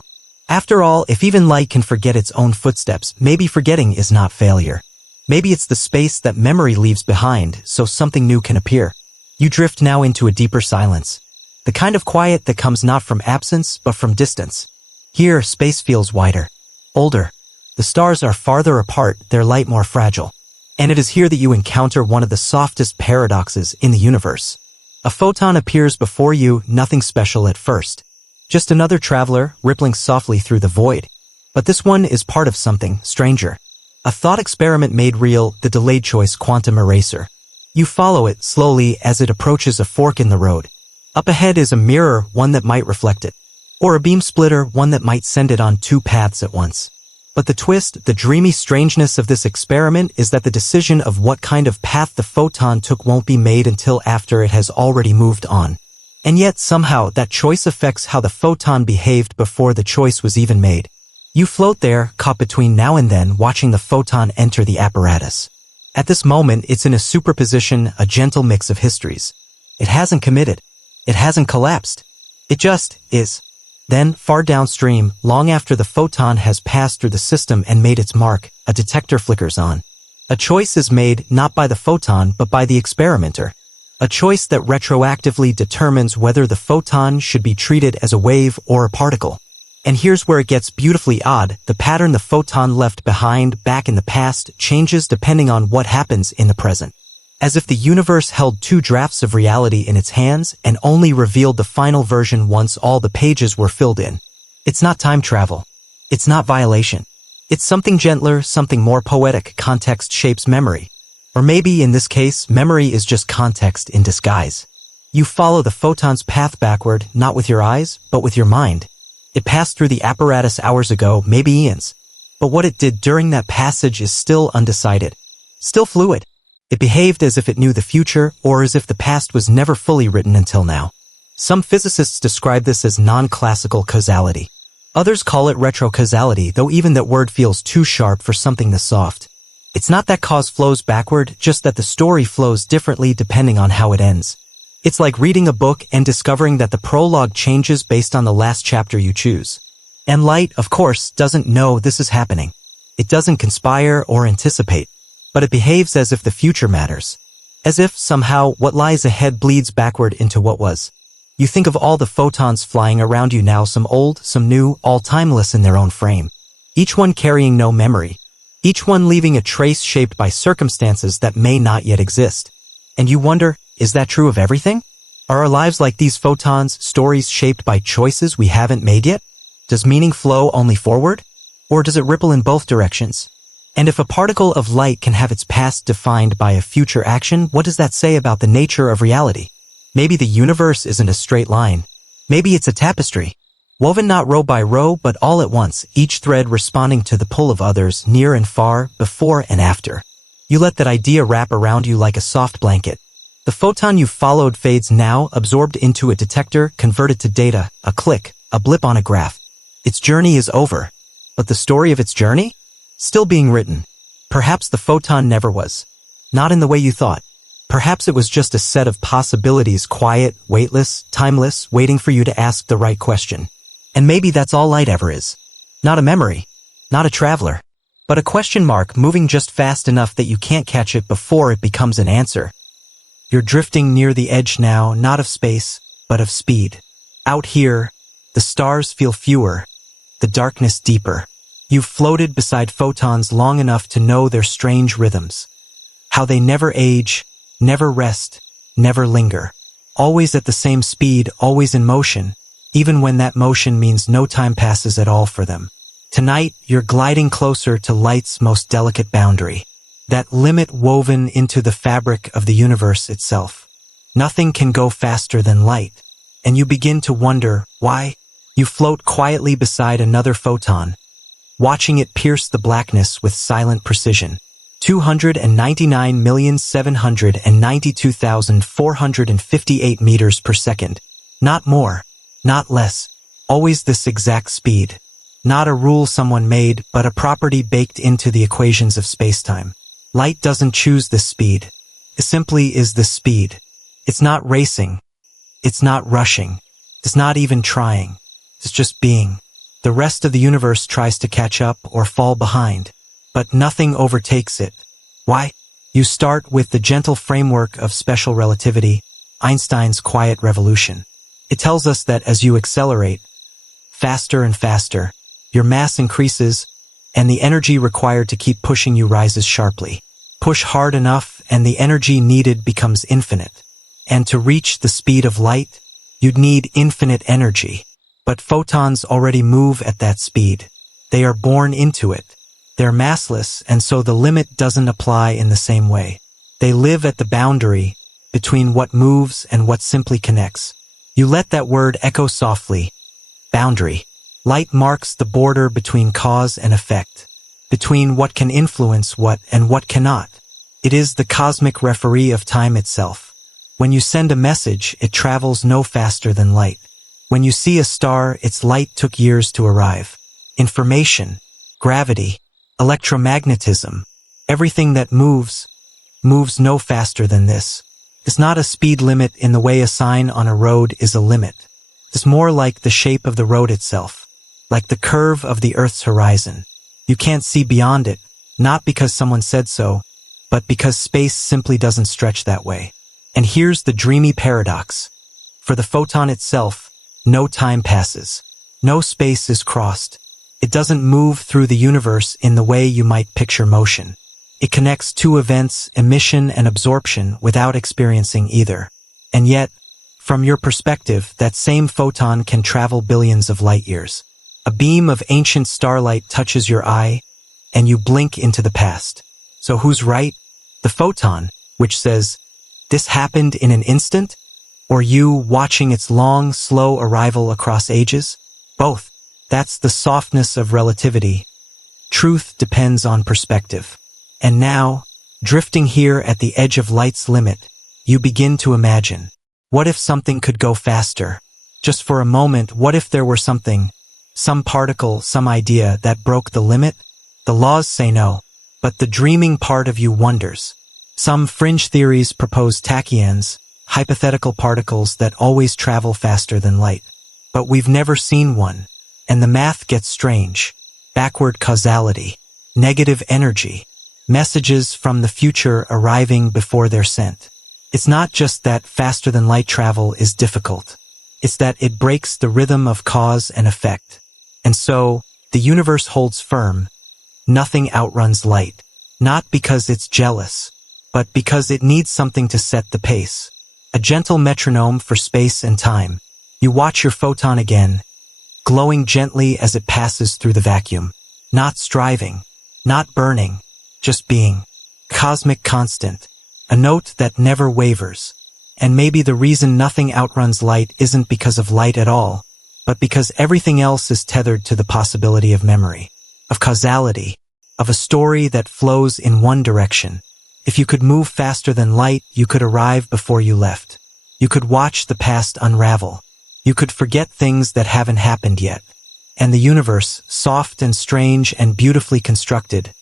After all, if even light can forget its own footsteps, maybe forgetting is not failure. Maybe it's the space that memory leaves behind, so something new can appear. You drift now into a deeper silence. The kind of quiet that comes not from absence, but from distance. Here, space feels wider, older. The stars are farther apart, their light more fragile. And it is here that you encounter one of the softest paradoxes in the universe. A photon appears before you, nothing special at first. Just another traveler, rippling softly through the void. But this one is part of something stranger. A thought experiment made real, the delayed choice quantum eraser. You follow it slowly as it approaches a fork in the road. Up ahead is a mirror, one that might reflect it. Or a beam splitter, one that might send it on two paths at once. But the twist, the dreamy strangeness of this experiment is that the decision of what kind of path the photon took won't be made until after it has already moved on. And yet somehow that choice affects how the photon behaved before the choice was even made. You float there, caught between now and then, watching the photon enter the apparatus. At this moment, it's in a superposition, a gentle mix of histories. It hasn't committed. It hasn't collapsed. It just is. Then, far downstream, long after the photon has passed through the system and made its mark, a detector flickers on. A choice is made, not by the photon, but by the experimenter. A choice that retroactively determines whether the photon should be treated as a wave or a particle. And here's where it gets beautifully odd. The pattern the photon left behind back in the past changes depending on what happens in the present. As if the universe held two drafts of reality in its hands and only revealed the final version once all the pages were filled in. It's not time travel. It's not violation. It's something gentler, something more poetic. Context shapes memory. Or maybe, in this case, memory is just context in disguise. You follow the photon's path backward, not with your eyes, but with your mind. It passed through the apparatus hours ago, maybe eons. But what it did during that passage is still undecided. Still fluid. It behaved as if it knew the future, or as if the past was never fully written until now. Some physicists describe this as non-classical causality. Others call it retrocausality, though even that word feels too sharp for something this soft. It's not that cause flows backward, just that the story flows differently depending on how it ends. It's like reading a book and discovering that the prologue changes based on the last chapter you choose. And light, of course, doesn't know this is happening. It doesn't conspire or anticipate, but it behaves as if the future matters. As if, somehow, what lies ahead bleeds backward into what was. You think of all the photons flying around you now, some old, some new, all timeless in their own frame. Each one carrying no memory. Each one leaving a trace shaped by circumstances that may not yet exist. And you wonder, is that true of everything? Are our lives like these photons, stories shaped by choices we haven't made yet? Does meaning flow only forward? Or does it ripple in both directions? And if a particle of light can have its past defined by a future action, what does that say about the nature of reality? Maybe the universe isn't a straight line. Maybe it's a tapestry, woven not row by row, but all at once, each thread responding to the pull of others, near and far, before and after. You let that idea wrap around you like a soft blanket. The photon you followed fades now, absorbed into a detector, converted to data, a click, a blip on a graph. Its journey is over. But the story of its journey? Still being written. Perhaps the photon never was. Not in the way you thought. Perhaps it was just a set of possibilities, quiet, weightless, timeless, waiting for you to ask the right question. And maybe that's all light ever is. Not a memory. Not a traveler. But a question mark moving just fast enough that you can't catch it before it becomes an answer. You're drifting near the edge now, not of space, but of speed. Out here, the stars feel fewer, the darkness deeper. You've floated beside photons long enough to know their strange rhythms. How they never age, never rest, never linger. Always at the same speed, always in motion, even when that motion means no time passes at all for them. Tonight, you're gliding closer to light's most delicate boundary. That limit woven into the fabric of the universe itself. Nothing can go faster than light. And you begin to wonder, why? You float quietly beside another photon, watching it pierce the blackness with silent precision. 299,792,458 meters per second. Not more, not less. Always this exact speed. Not a rule someone made, but a property baked into the equations of spacetime. Light doesn't choose this speed. It simply is this speed. It's not racing. It's not rushing. It's not even trying. It's just being. The rest of the universe tries to catch up or fall behind, but nothing overtakes it. Why? You start with the gentle framework of special relativity, Einstein's quiet revolution. It tells us that as you accelerate, faster and faster, your mass increases, and the energy required to keep pushing you rises sharply. Push hard enough, and the energy needed becomes infinite. And to reach the speed of light, you'd need infinite energy. But photons already move at that speed. They are born into it. They're massless, and so the limit doesn't apply in the same way. They live at the boundary between what moves and what simply connects. You let that word echo softly. Boundary. Light marks the border between cause and effect, between what can influence what and what cannot. It is the cosmic referee of time itself. When you send a message, it travels no faster than light. When you see a star, its light took years to arrive. Information, gravity, electromagnetism, everything that moves no faster than this. It's not a speed limit in the way a sign on a road is a limit. It's more like the shape of the road itself, like the curve of the Earth's horizon. You can't see beyond it, not because someone said so, but because space simply doesn't stretch that way. And here's the dreamy paradox. For the photon itself, no time passes. No space is crossed. It doesn't move through the universe in the way you might picture motion. It connects two events, emission and absorption, without experiencing either. And yet, from your perspective, that same photon can travel billions of light years. A beam of ancient starlight touches your eye, and you blink into the past. So who's right? The photon, which says, "This happened in an instant?" Or you watching its long, slow arrival across ages? Both. That's the softness of relativity. Truth depends on perspective. And now, drifting here at the edge of light's limit, you begin to imagine. What if something could go faster? Just for a moment, what if there were something, some particle, some idea that broke the limit? The laws say no, but the dreaming part of you wonders. Some fringe theories propose tachyons, hypothetical particles that always travel faster than light. But we've never seen one, and the math gets strange. Backward causality, negative energy, messages from the future arriving before they're sent. It's not just that faster-than-light travel is difficult. It's that it breaks the rhythm of cause and effect. And so, the universe holds firm. Nothing outruns light. Not because it's jealous, but because it needs something to set the pace. A gentle metronome for space and time. You watch your photon again, glowing gently as it passes through the vacuum. Not striving, not burning, just being. Cosmic constant. A note that never wavers. And maybe the reason nothing outruns light isn't because of light at all, but because everything else is tethered to the possibility of memory, of causality, of a story that flows in one direction. If you could move faster than light, you could arrive before you left. You could watch the past unravel. You could forget things that haven't happened yet. And the universe, soft and strange and beautifully constructed,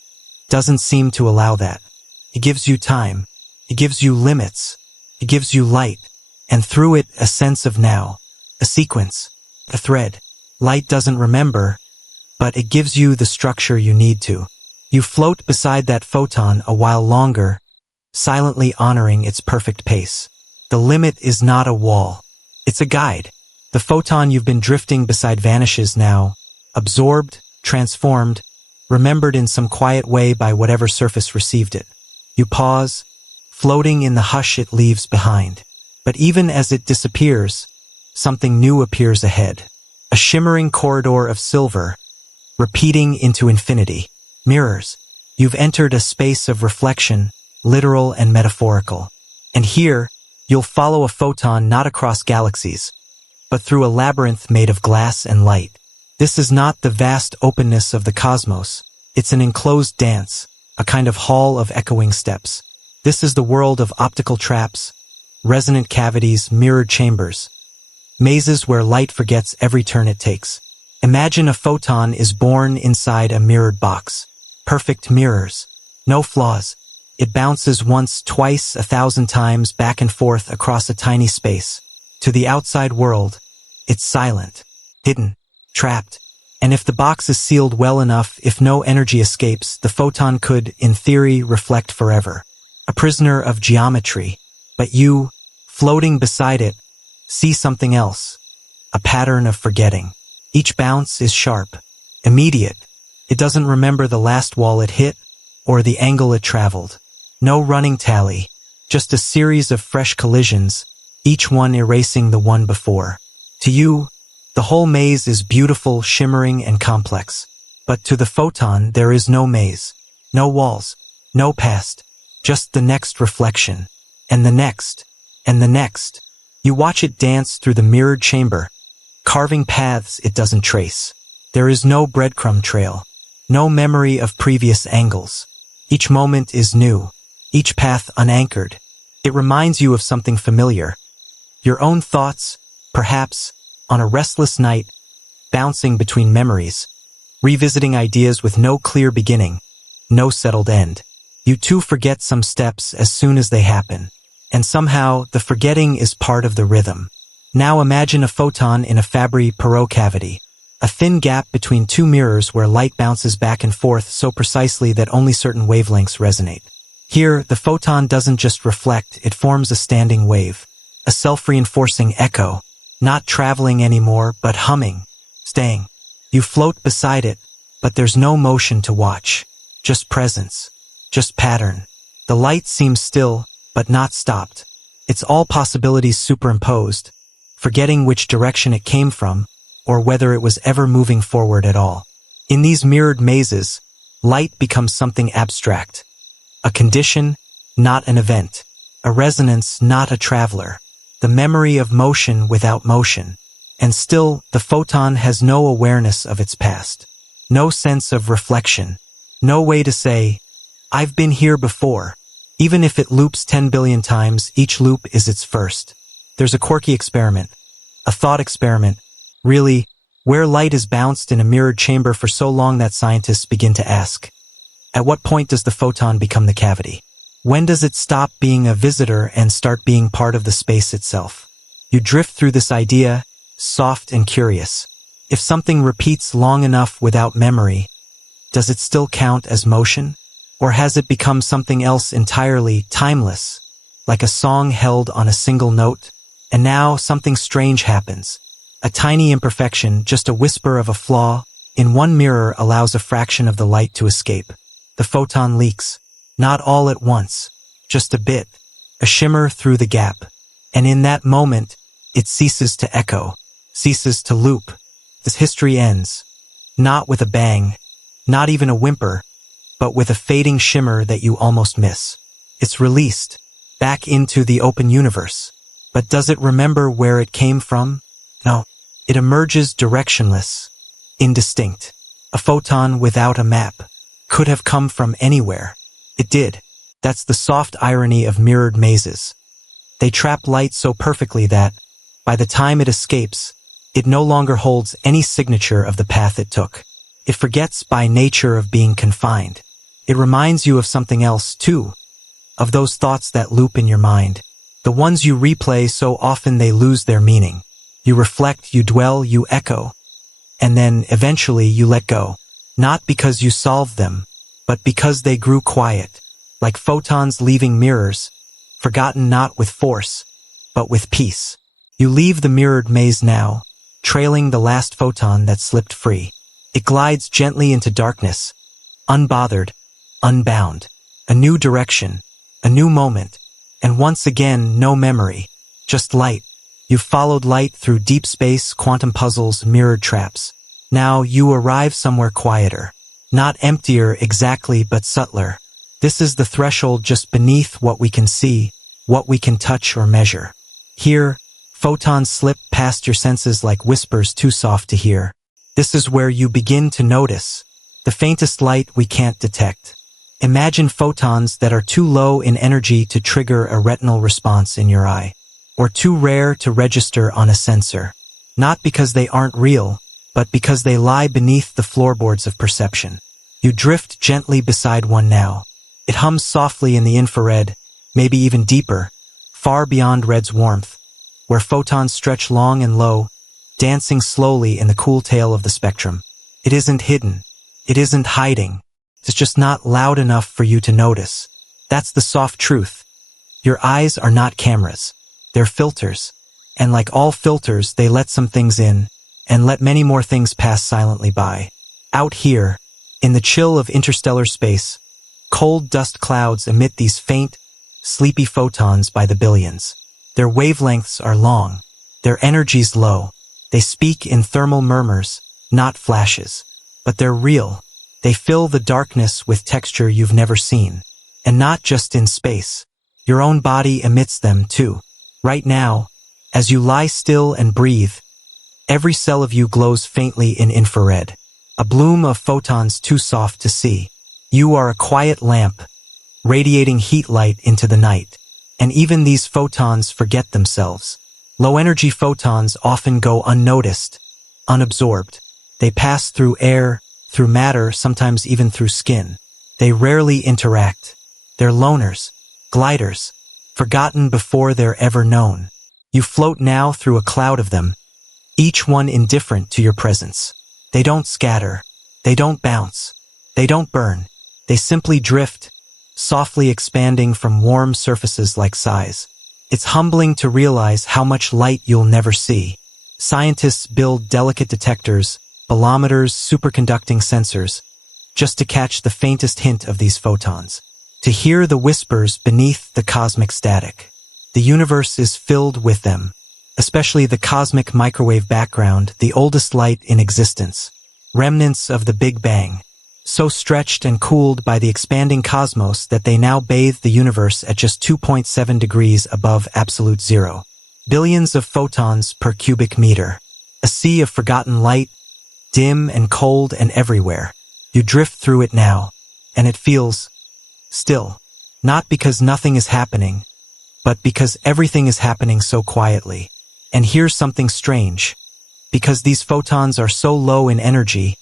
doesn't seem to allow that. It gives you time. It gives you limits. It gives you light. And through it, a sense of now. A sequence. A thread. Light doesn't remember, but it gives you the structure you need to. You float beside that photon a while longer, silently honoring its perfect pace. The limit is not a wall. It's a guide. The photon you've been drifting beside vanishes now, absorbed, transformed, remembered in some quiet way by whatever surface received it. You pause, floating in the hush it leaves behind. But even as it disappears, something new appears ahead. A shimmering corridor of silver, repeating into infinity. Mirrors. You've entered a space of reflection, literal and metaphorical. And here, you'll follow a photon not across galaxies, but through a labyrinth made of glass and light. This is not the vast openness of the cosmos. It's an enclosed dance, a kind of hall of echoing steps. This is the world of optical traps, resonant cavities, mirrored chambers, mazes where light forgets every turn it takes. Imagine a photon is born inside a mirrored box. Perfect mirrors. No flaws. It bounces once, twice, 1,000 times back and forth across a tiny space. To the outside world, it's silent, hidden, trapped. And if the box is sealed well enough, if no energy escapes, the photon could, in theory, reflect forever. A prisoner of geometry. But you, floating beside it, see something else. A pattern of forgetting. Each bounce is sharp, immediate. It doesn't remember the last wall it hit or the angle it traveled. No running tally, just a series of fresh collisions, each one erasing the one before. To you, the whole maze is beautiful, shimmering, and complex. But to the photon, there is no maze, no walls, no past, just the next reflection, and the next, and the next. You watch it dance through the mirrored chamber, carving paths it doesn't trace. There is no breadcrumb trail, no memory of previous angles. Each moment is new, each path unanchored. It reminds you of something familiar. Your own thoughts, perhaps, on a restless night, bouncing between memories, revisiting ideas with no clear beginning, no settled end. You too forget some steps as soon as they happen. And somehow, the forgetting is part of the rhythm. Now imagine a photon in a Fabry-Perot cavity, a thin gap between two mirrors where light bounces back and forth so precisely that only certain wavelengths resonate. Here, the photon doesn't just reflect, it forms a standing wave, a self-reinforcing echo, not traveling anymore, but humming, staying. You float beside it, but there's no motion to watch, just presence, just pattern. The light seems still, but not stopped. It's all possibilities superimposed, forgetting which direction it came from, or whether it was ever moving forward at all. In these mirrored mazes, light becomes something abstract. A condition, not an event. A resonance, not a traveler. The memory of motion without motion. And still, the photon has no awareness of its past. No sense of reflection. No way to say, I've been here before. Even if it loops 10 billion times, each loop is its first. There's a quirky experiment. A thought experiment. Really, where light is bounced in a mirrored chamber for so long that scientists begin to ask, at what point does the photon become the cavity? When does it stop being a visitor and start being part of the space itself? You drift through this idea, soft and curious. If something repeats long enough without memory, does it still count as motion? Or has it become something else entirely, timeless, like a song held on a single note? And now something strange happens. A tiny imperfection, just a whisper of a flaw, in one mirror allows a fraction of the light to escape. The photon leaks. Not all at once, just a bit, a shimmer through the gap. And in that moment, it ceases to echo, ceases to loop. This history ends. Not with a bang, not even a whimper, but with a fading shimmer that you almost miss. It's released, back into the open universe. But does it remember where it came from? No. It emerges directionless, indistinct. A photon without a map. Could have come from anywhere. It did. That's the soft irony of mirrored mazes. They trap light so perfectly that, by the time it escapes, it no longer holds any signature of the path it took. It forgets by nature of being confined. It reminds you of something else, too. Of those thoughts that loop in your mind. The ones you replay so often they lose their meaning. You reflect, you dwell, you echo. And then, eventually, you let go. Not because you solved them, but because they grew quiet, like photons leaving mirrors, forgotten not with force, but with peace. You leave the mirrored maze now, trailing the last photon that slipped free. It glides gently into darkness, unbothered, unbound. A new direction, a new moment, and once again no memory, just light. You've followed light through deep space, quantum puzzles, mirrored traps. Now you arrive somewhere quieter. Not emptier exactly, but subtler. This is the threshold just beneath what we can see, what we can touch or measure. Here, photons slip past your senses like whispers too soft to hear. This is where you begin to notice the faintest light we can't detect. Imagine photons that are too low in energy to trigger a retinal response in your eye, or too rare to register on a sensor. Not because they aren't real, but because they lie beneath the floorboards of perception. You drift gently beside one now. It hums softly in the infrared, maybe even deeper, far beyond red's warmth, where photons stretch long and low, dancing slowly in the cool tail of the spectrum. It isn't hidden. It isn't hiding. It's just not loud enough for you to notice. That's the soft truth. Your eyes are not cameras. They're filters. And like all filters, they let some things in, and let many more things pass silently by. Out here, in the chill of interstellar space, cold dust clouds emit these faint, sleepy photons by the billions. Their wavelengths are long, their energy's low. They speak in thermal murmurs, not flashes. But they're real. They fill the darkness with texture you've never seen. And not just in space. Your own body emits them too. Right now, as you lie still and breathe, every cell of you glows faintly in infrared. A bloom of photons too soft to see. You are a quiet lamp, radiating heat light into the night. And even these photons forget themselves. Low-energy photons often go unnoticed, unabsorbed. They pass through air, through matter, sometimes even through skin. They rarely interact. They're loners, gliders, forgotten before they're ever known. You float now through a cloud of them, each one indifferent to your presence. They don't scatter. They don't bounce. They don't burn. They simply drift, softly expanding from warm surfaces like sighs. It's humbling to realize how much light you'll never see. Scientists build delicate detectors, bolometers, superconducting sensors, just to catch the faintest hint of these photons. To hear the whispers beneath the cosmic static. The universe is filled with them, especially the cosmic microwave background, the oldest light in existence. Remnants of the Big Bang, so stretched and cooled by the expanding cosmos that they now bathe the universe at just 2.7 degrees above absolute zero. Billions of photons per cubic meter. A sea of forgotten light, dim and cold and everywhere. You drift through it now, and it feels still. Not because nothing is happening, but because everything is happening so quietly. And here's something strange. Because these photons are so low in energy,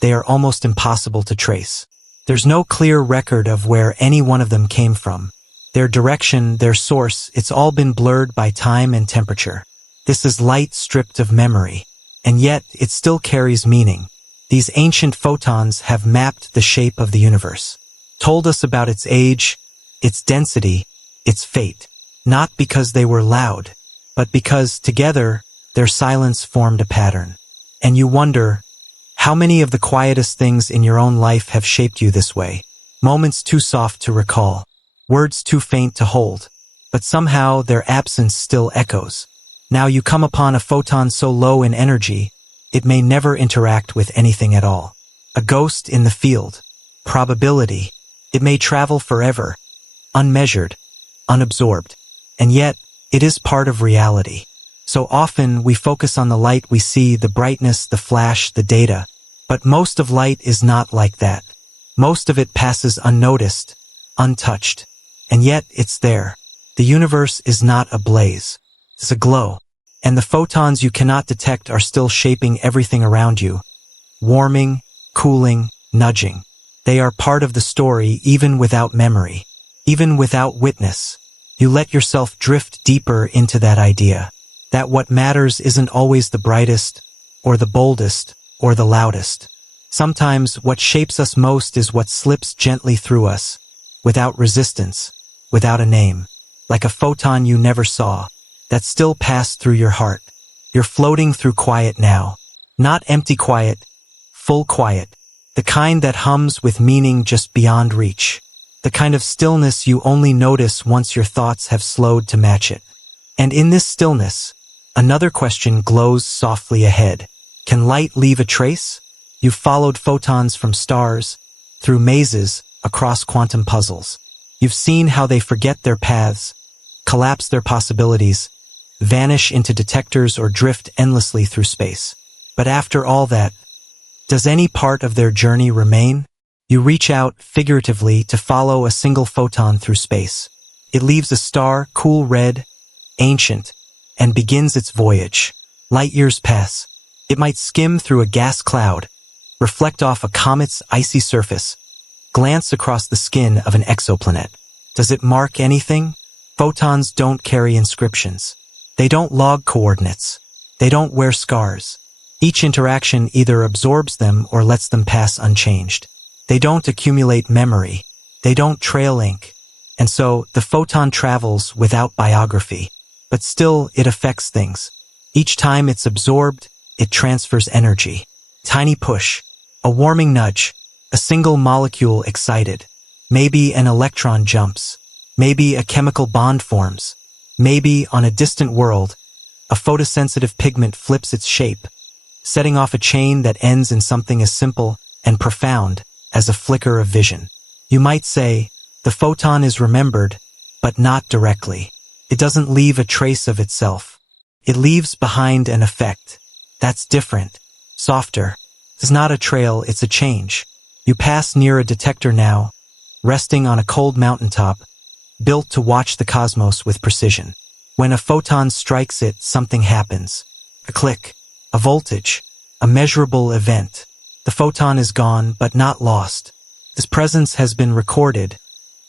they are almost impossible to trace. There's no clear record of where any one of them came from. Their direction, their source, it's all been blurred by time and temperature. This is light stripped of memory, and yet it still carries meaning. These ancient photons have mapped the shape of the universe, told us about its age, its density, its fate, not because they were loud, but because, together, their silence formed a pattern. And you wonder, how many of the quietest things in your own life have shaped you this way? Moments too soft to recall, words too faint to hold, but somehow their absence still echoes. Now you come upon a photon so low in energy, it may never interact with anything at all. A ghost in the field. Probability. It may travel forever, unmeasured, unabsorbed. And yet, it is part of reality. So often we focus on the light we see, the brightness, the flash, the data. But most of light is not like that. Most of it passes unnoticed, untouched. And yet it's there. The universe is not ablaze. It's a glow. And the photons you cannot detect are still shaping everything around you. Warming, cooling, nudging. They are part of the story even without memory, even without witness. You let yourself drift deeper into that idea, that what matters isn't always the brightest, or the boldest, or the loudest. Sometimes what shapes us most is what slips gently through us, without resistance, without a name, like a photon you never saw, that still passed through your heart. You're floating through quiet now, not empty quiet, full quiet, the kind that hums with meaning just beyond reach, the kind of stillness you only notice once your thoughts have slowed to match it. And in this stillness, another question glows softly ahead. Can light leave a trace? You've followed photons from stars, through mazes, across quantum puzzles. You've seen how they forget their paths, collapse their possibilities, vanish into detectors or drift endlessly through space. But after all that, does any part of their journey remain? You reach out, figuratively, to follow a single photon through space. It leaves a star, cool red, ancient, and begins its voyage. Light years pass. It might skim through a gas cloud, reflect off a comet's icy surface, glance across the skin of an exoplanet. Does it mark anything? Photons don't carry inscriptions. They don't log coordinates. They don't wear scars. Each interaction either absorbs them or lets them pass unchanged. They don't accumulate memory. They don't trail ink. And so, the photon travels without biography. But still, it affects things. Each time it's absorbed, it transfers energy. Tiny push, a warming nudge, a single molecule excited. Maybe an electron jumps. Maybe a chemical bond forms. Maybe, on a distant world, a photosensitive pigment flips its shape, setting off a chain that ends in something as simple and profound as a flicker of vision. You might say, the photon is remembered, but not directly. It doesn't leave a trace of itself. It leaves behind an effect. That's different, softer. It's not a trail, it's a change. You pass near a detector now, resting on a cold mountaintop, built to watch the cosmos with precision. When a photon strikes it, something happens. A click, a voltage, a measurable event. The photon is gone, but not lost. Its presence has been recorded,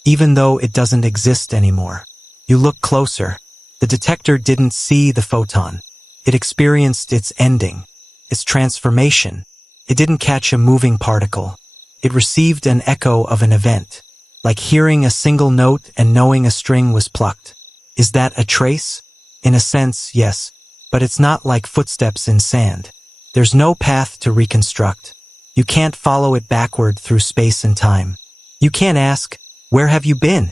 even though it doesn't exist anymore. You look closer. The detector didn't see the photon. It experienced its ending, its transformation. It didn't catch a moving particle. It received an echo of an event, like hearing a single note and knowing a string was plucked. Is that a trace? In a sense, yes, but it's not like footsteps in sand. There's no path to reconstruct. You can't follow it backward through space and time. You can't ask, "Where have you been?"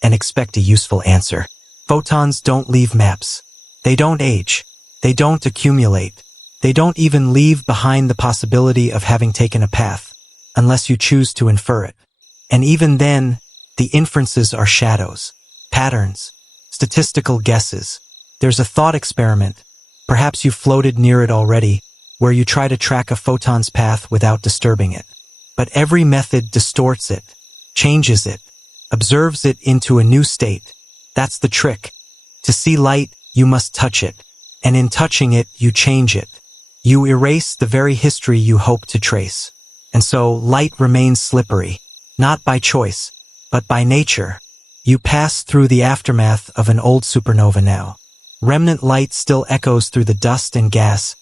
and expect a useful answer. Photons don't leave maps. They don't age. They don't accumulate. They don't even leave behind the possibility of having taken a path, unless you choose to infer it. And even then, the inferences are shadows, patterns, statistical guesses. There's a thought experiment, perhaps you've floated near it already, where you try to track a photon's path without disturbing it. But every method distorts it, changes it, observes it into a new state. That's the trick. To see light, you must touch it. And in touching it, you change it. You erase the very history you hope to trace. And so, light remains slippery, not by choice, but by nature. You pass through the aftermath of an old supernova now. Remnant light still echoes through the dust and gas,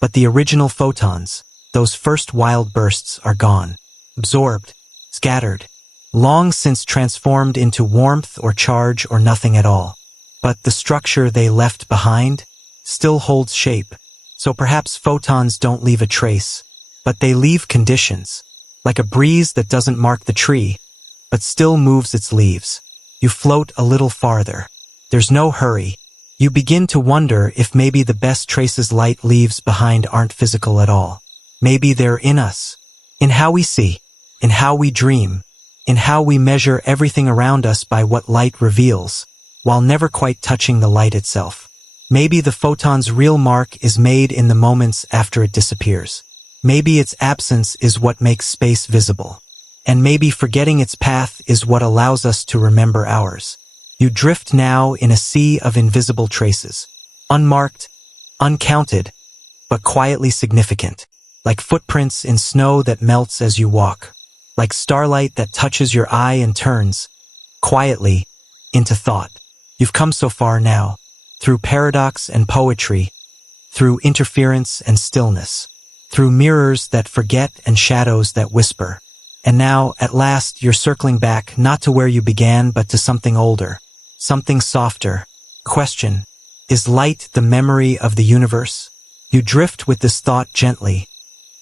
but the original photons, those first wild bursts, are gone. Absorbed, scattered, long since transformed into warmth or charge or nothing at all. But the structure they left behind still holds shape. So perhaps photons don't leave a trace, but they leave conditions, like a breeze that doesn't mark the tree, but still moves its leaves. You float a little farther. There's no hurry. You begin to wonder if maybe the best traces light leaves behind aren't physical at all. Maybe they're in us, in how we see, in how we dream, in how we measure everything around us by what light reveals, while never quite touching the light itself. Maybe the photon's real mark is made in the moments after it disappears. Maybe its absence is what makes space visible. And maybe forgetting its path is what allows us to remember ours. You drift now in a sea of invisible traces, unmarked, uncounted, but quietly significant, like footprints in snow that melts as you walk, like starlight that touches your eye and turns, quietly, into thought. You've come so far now, through paradox and poetry, through interference and stillness, through mirrors that forget and shadows that whisper. And now, at last, you're circling back, not to where you began, but to something older, something softer. Question: is light the memory of the universe? You drift with this thought gently,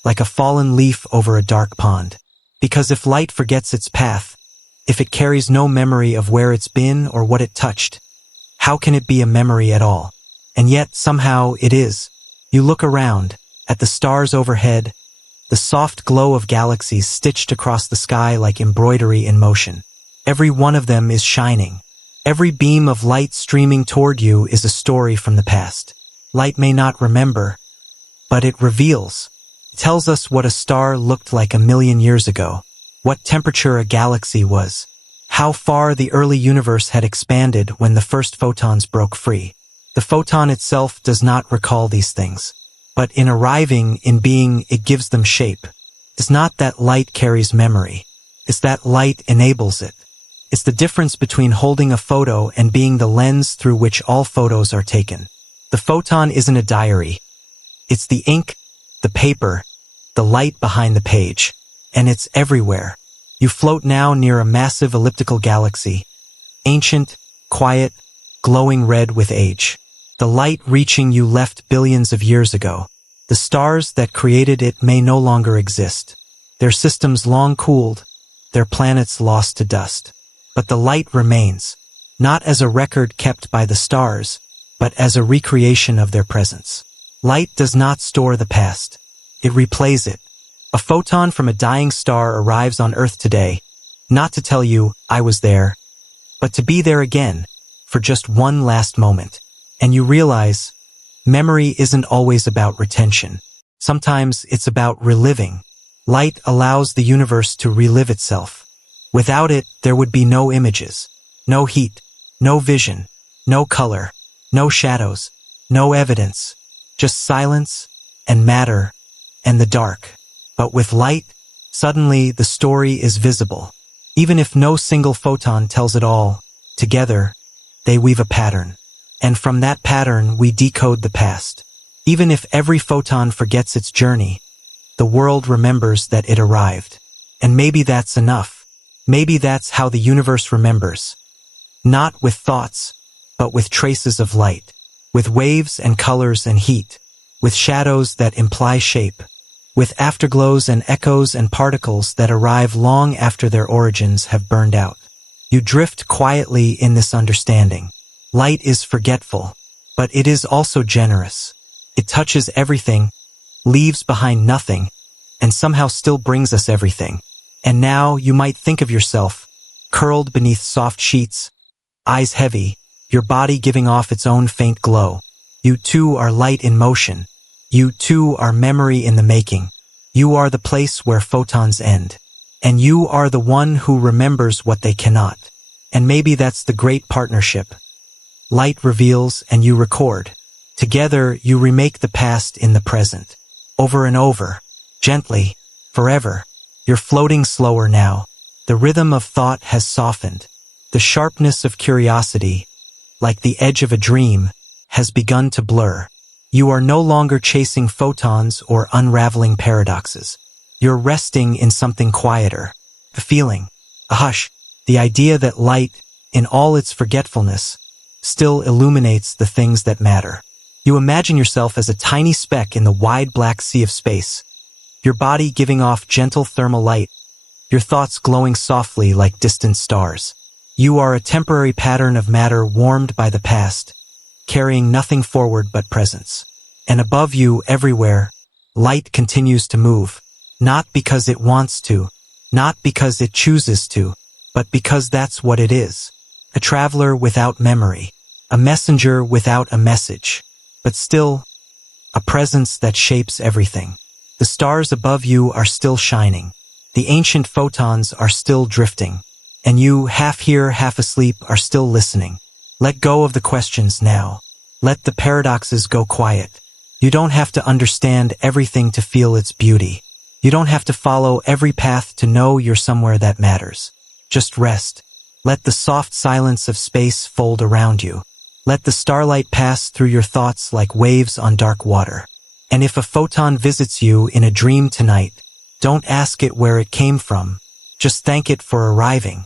like a fallen leaf over a dark pond. Because if light forgets its path, if it carries no memory of where it's been or what it touched, how can it be a memory at all? And yet, somehow, it is. You look around, at the stars overhead, the soft glow of galaxies stitched across the sky like embroidery in motion. Every one of them is shining. Every beam of light streaming toward you is a story from the past. Light may not remember, but it reveals. It tells us what a star looked like a million years ago, what temperature a galaxy was, how far the early universe had expanded when the first photons broke free. The photon itself does not recall these things, but in arriving, in being, it gives them shape. It's not that light carries memory. It's that light enables it. It's the difference between holding a photo and being the lens through which all photos are taken. The photon isn't a diary. It's the ink, the paper, the light behind the page, and it's everywhere. You float now near a massive elliptical galaxy, ancient, quiet, glowing red with age. The light reaching you left billions of years ago. The stars that created it may no longer exist. Their systems long cooled, their planets lost to dust. But the light remains, not as a record kept by the stars, but as a recreation of their presence. Light does not store the past. It replays it. A photon from a dying star arrives on Earth today, not to tell you, I was there, but to be there again, for just one last moment. And you realize, memory isn't always about retention. Sometimes it's about reliving. Light allows the universe to relive itself. Without it, there would be no images, no heat, no vision, no color, no shadows, no evidence, just silence and matter and the dark. But with light, suddenly the story is visible. Even if no single photon tells it all, together, they weave a pattern. And from that pattern, we decode the past. Even if every photon forgets its journey, the world remembers that it arrived. And maybe that's enough. Maybe that's how the universe remembers. Not with thoughts, but with traces of light, with waves and colors and heat, with shadows that imply shape, with afterglows and echoes and particles that arrive long after their origins have burned out. You drift quietly in this understanding. Light is forgetful, but it is also generous. It touches everything, leaves behind nothing, and somehow still brings us everything. And now you might think of yourself, curled beneath soft sheets, eyes heavy, your body giving off its own faint glow. You too are light in motion. You too are memory in the making. You are the place where photons end. And you are the one who remembers what they cannot. And maybe that's the great partnership. Light reveals and you record. Together you remake the past in the present. Over and over. Gently. Forever. You're floating slower now. The rhythm of thought has softened. The sharpness of curiosity, like the edge of a dream, has begun to blur. You are no longer chasing photons or unraveling paradoxes. You're resting in something quieter. A feeling, a hush, the idea that light, in all its forgetfulness, still illuminates the things that matter. You imagine yourself as a tiny speck in the wide black sea of space, your body giving off gentle thermal light, your thoughts glowing softly like distant stars. You are a temporary pattern of matter warmed by the past, carrying nothing forward but presence. And above you, everywhere, light continues to move, not because it wants to, not because it chooses to, but because that's what it is. A traveler without memory, a messenger without a message, but still, a presence that shapes everything. The stars above you are still shining, the ancient photons are still drifting, and you, half here, half asleep, are still listening. Let go of the questions now. Let the paradoxes go quiet. You don't have to understand everything to feel its beauty. You don't have to follow every path to know you're somewhere that matters. Just rest. Let the soft silence of space fold around you. Let the starlight pass through your thoughts like waves on dark water. And if a photon visits you in a dream tonight, don't ask it where it came from. Just thank it for arriving.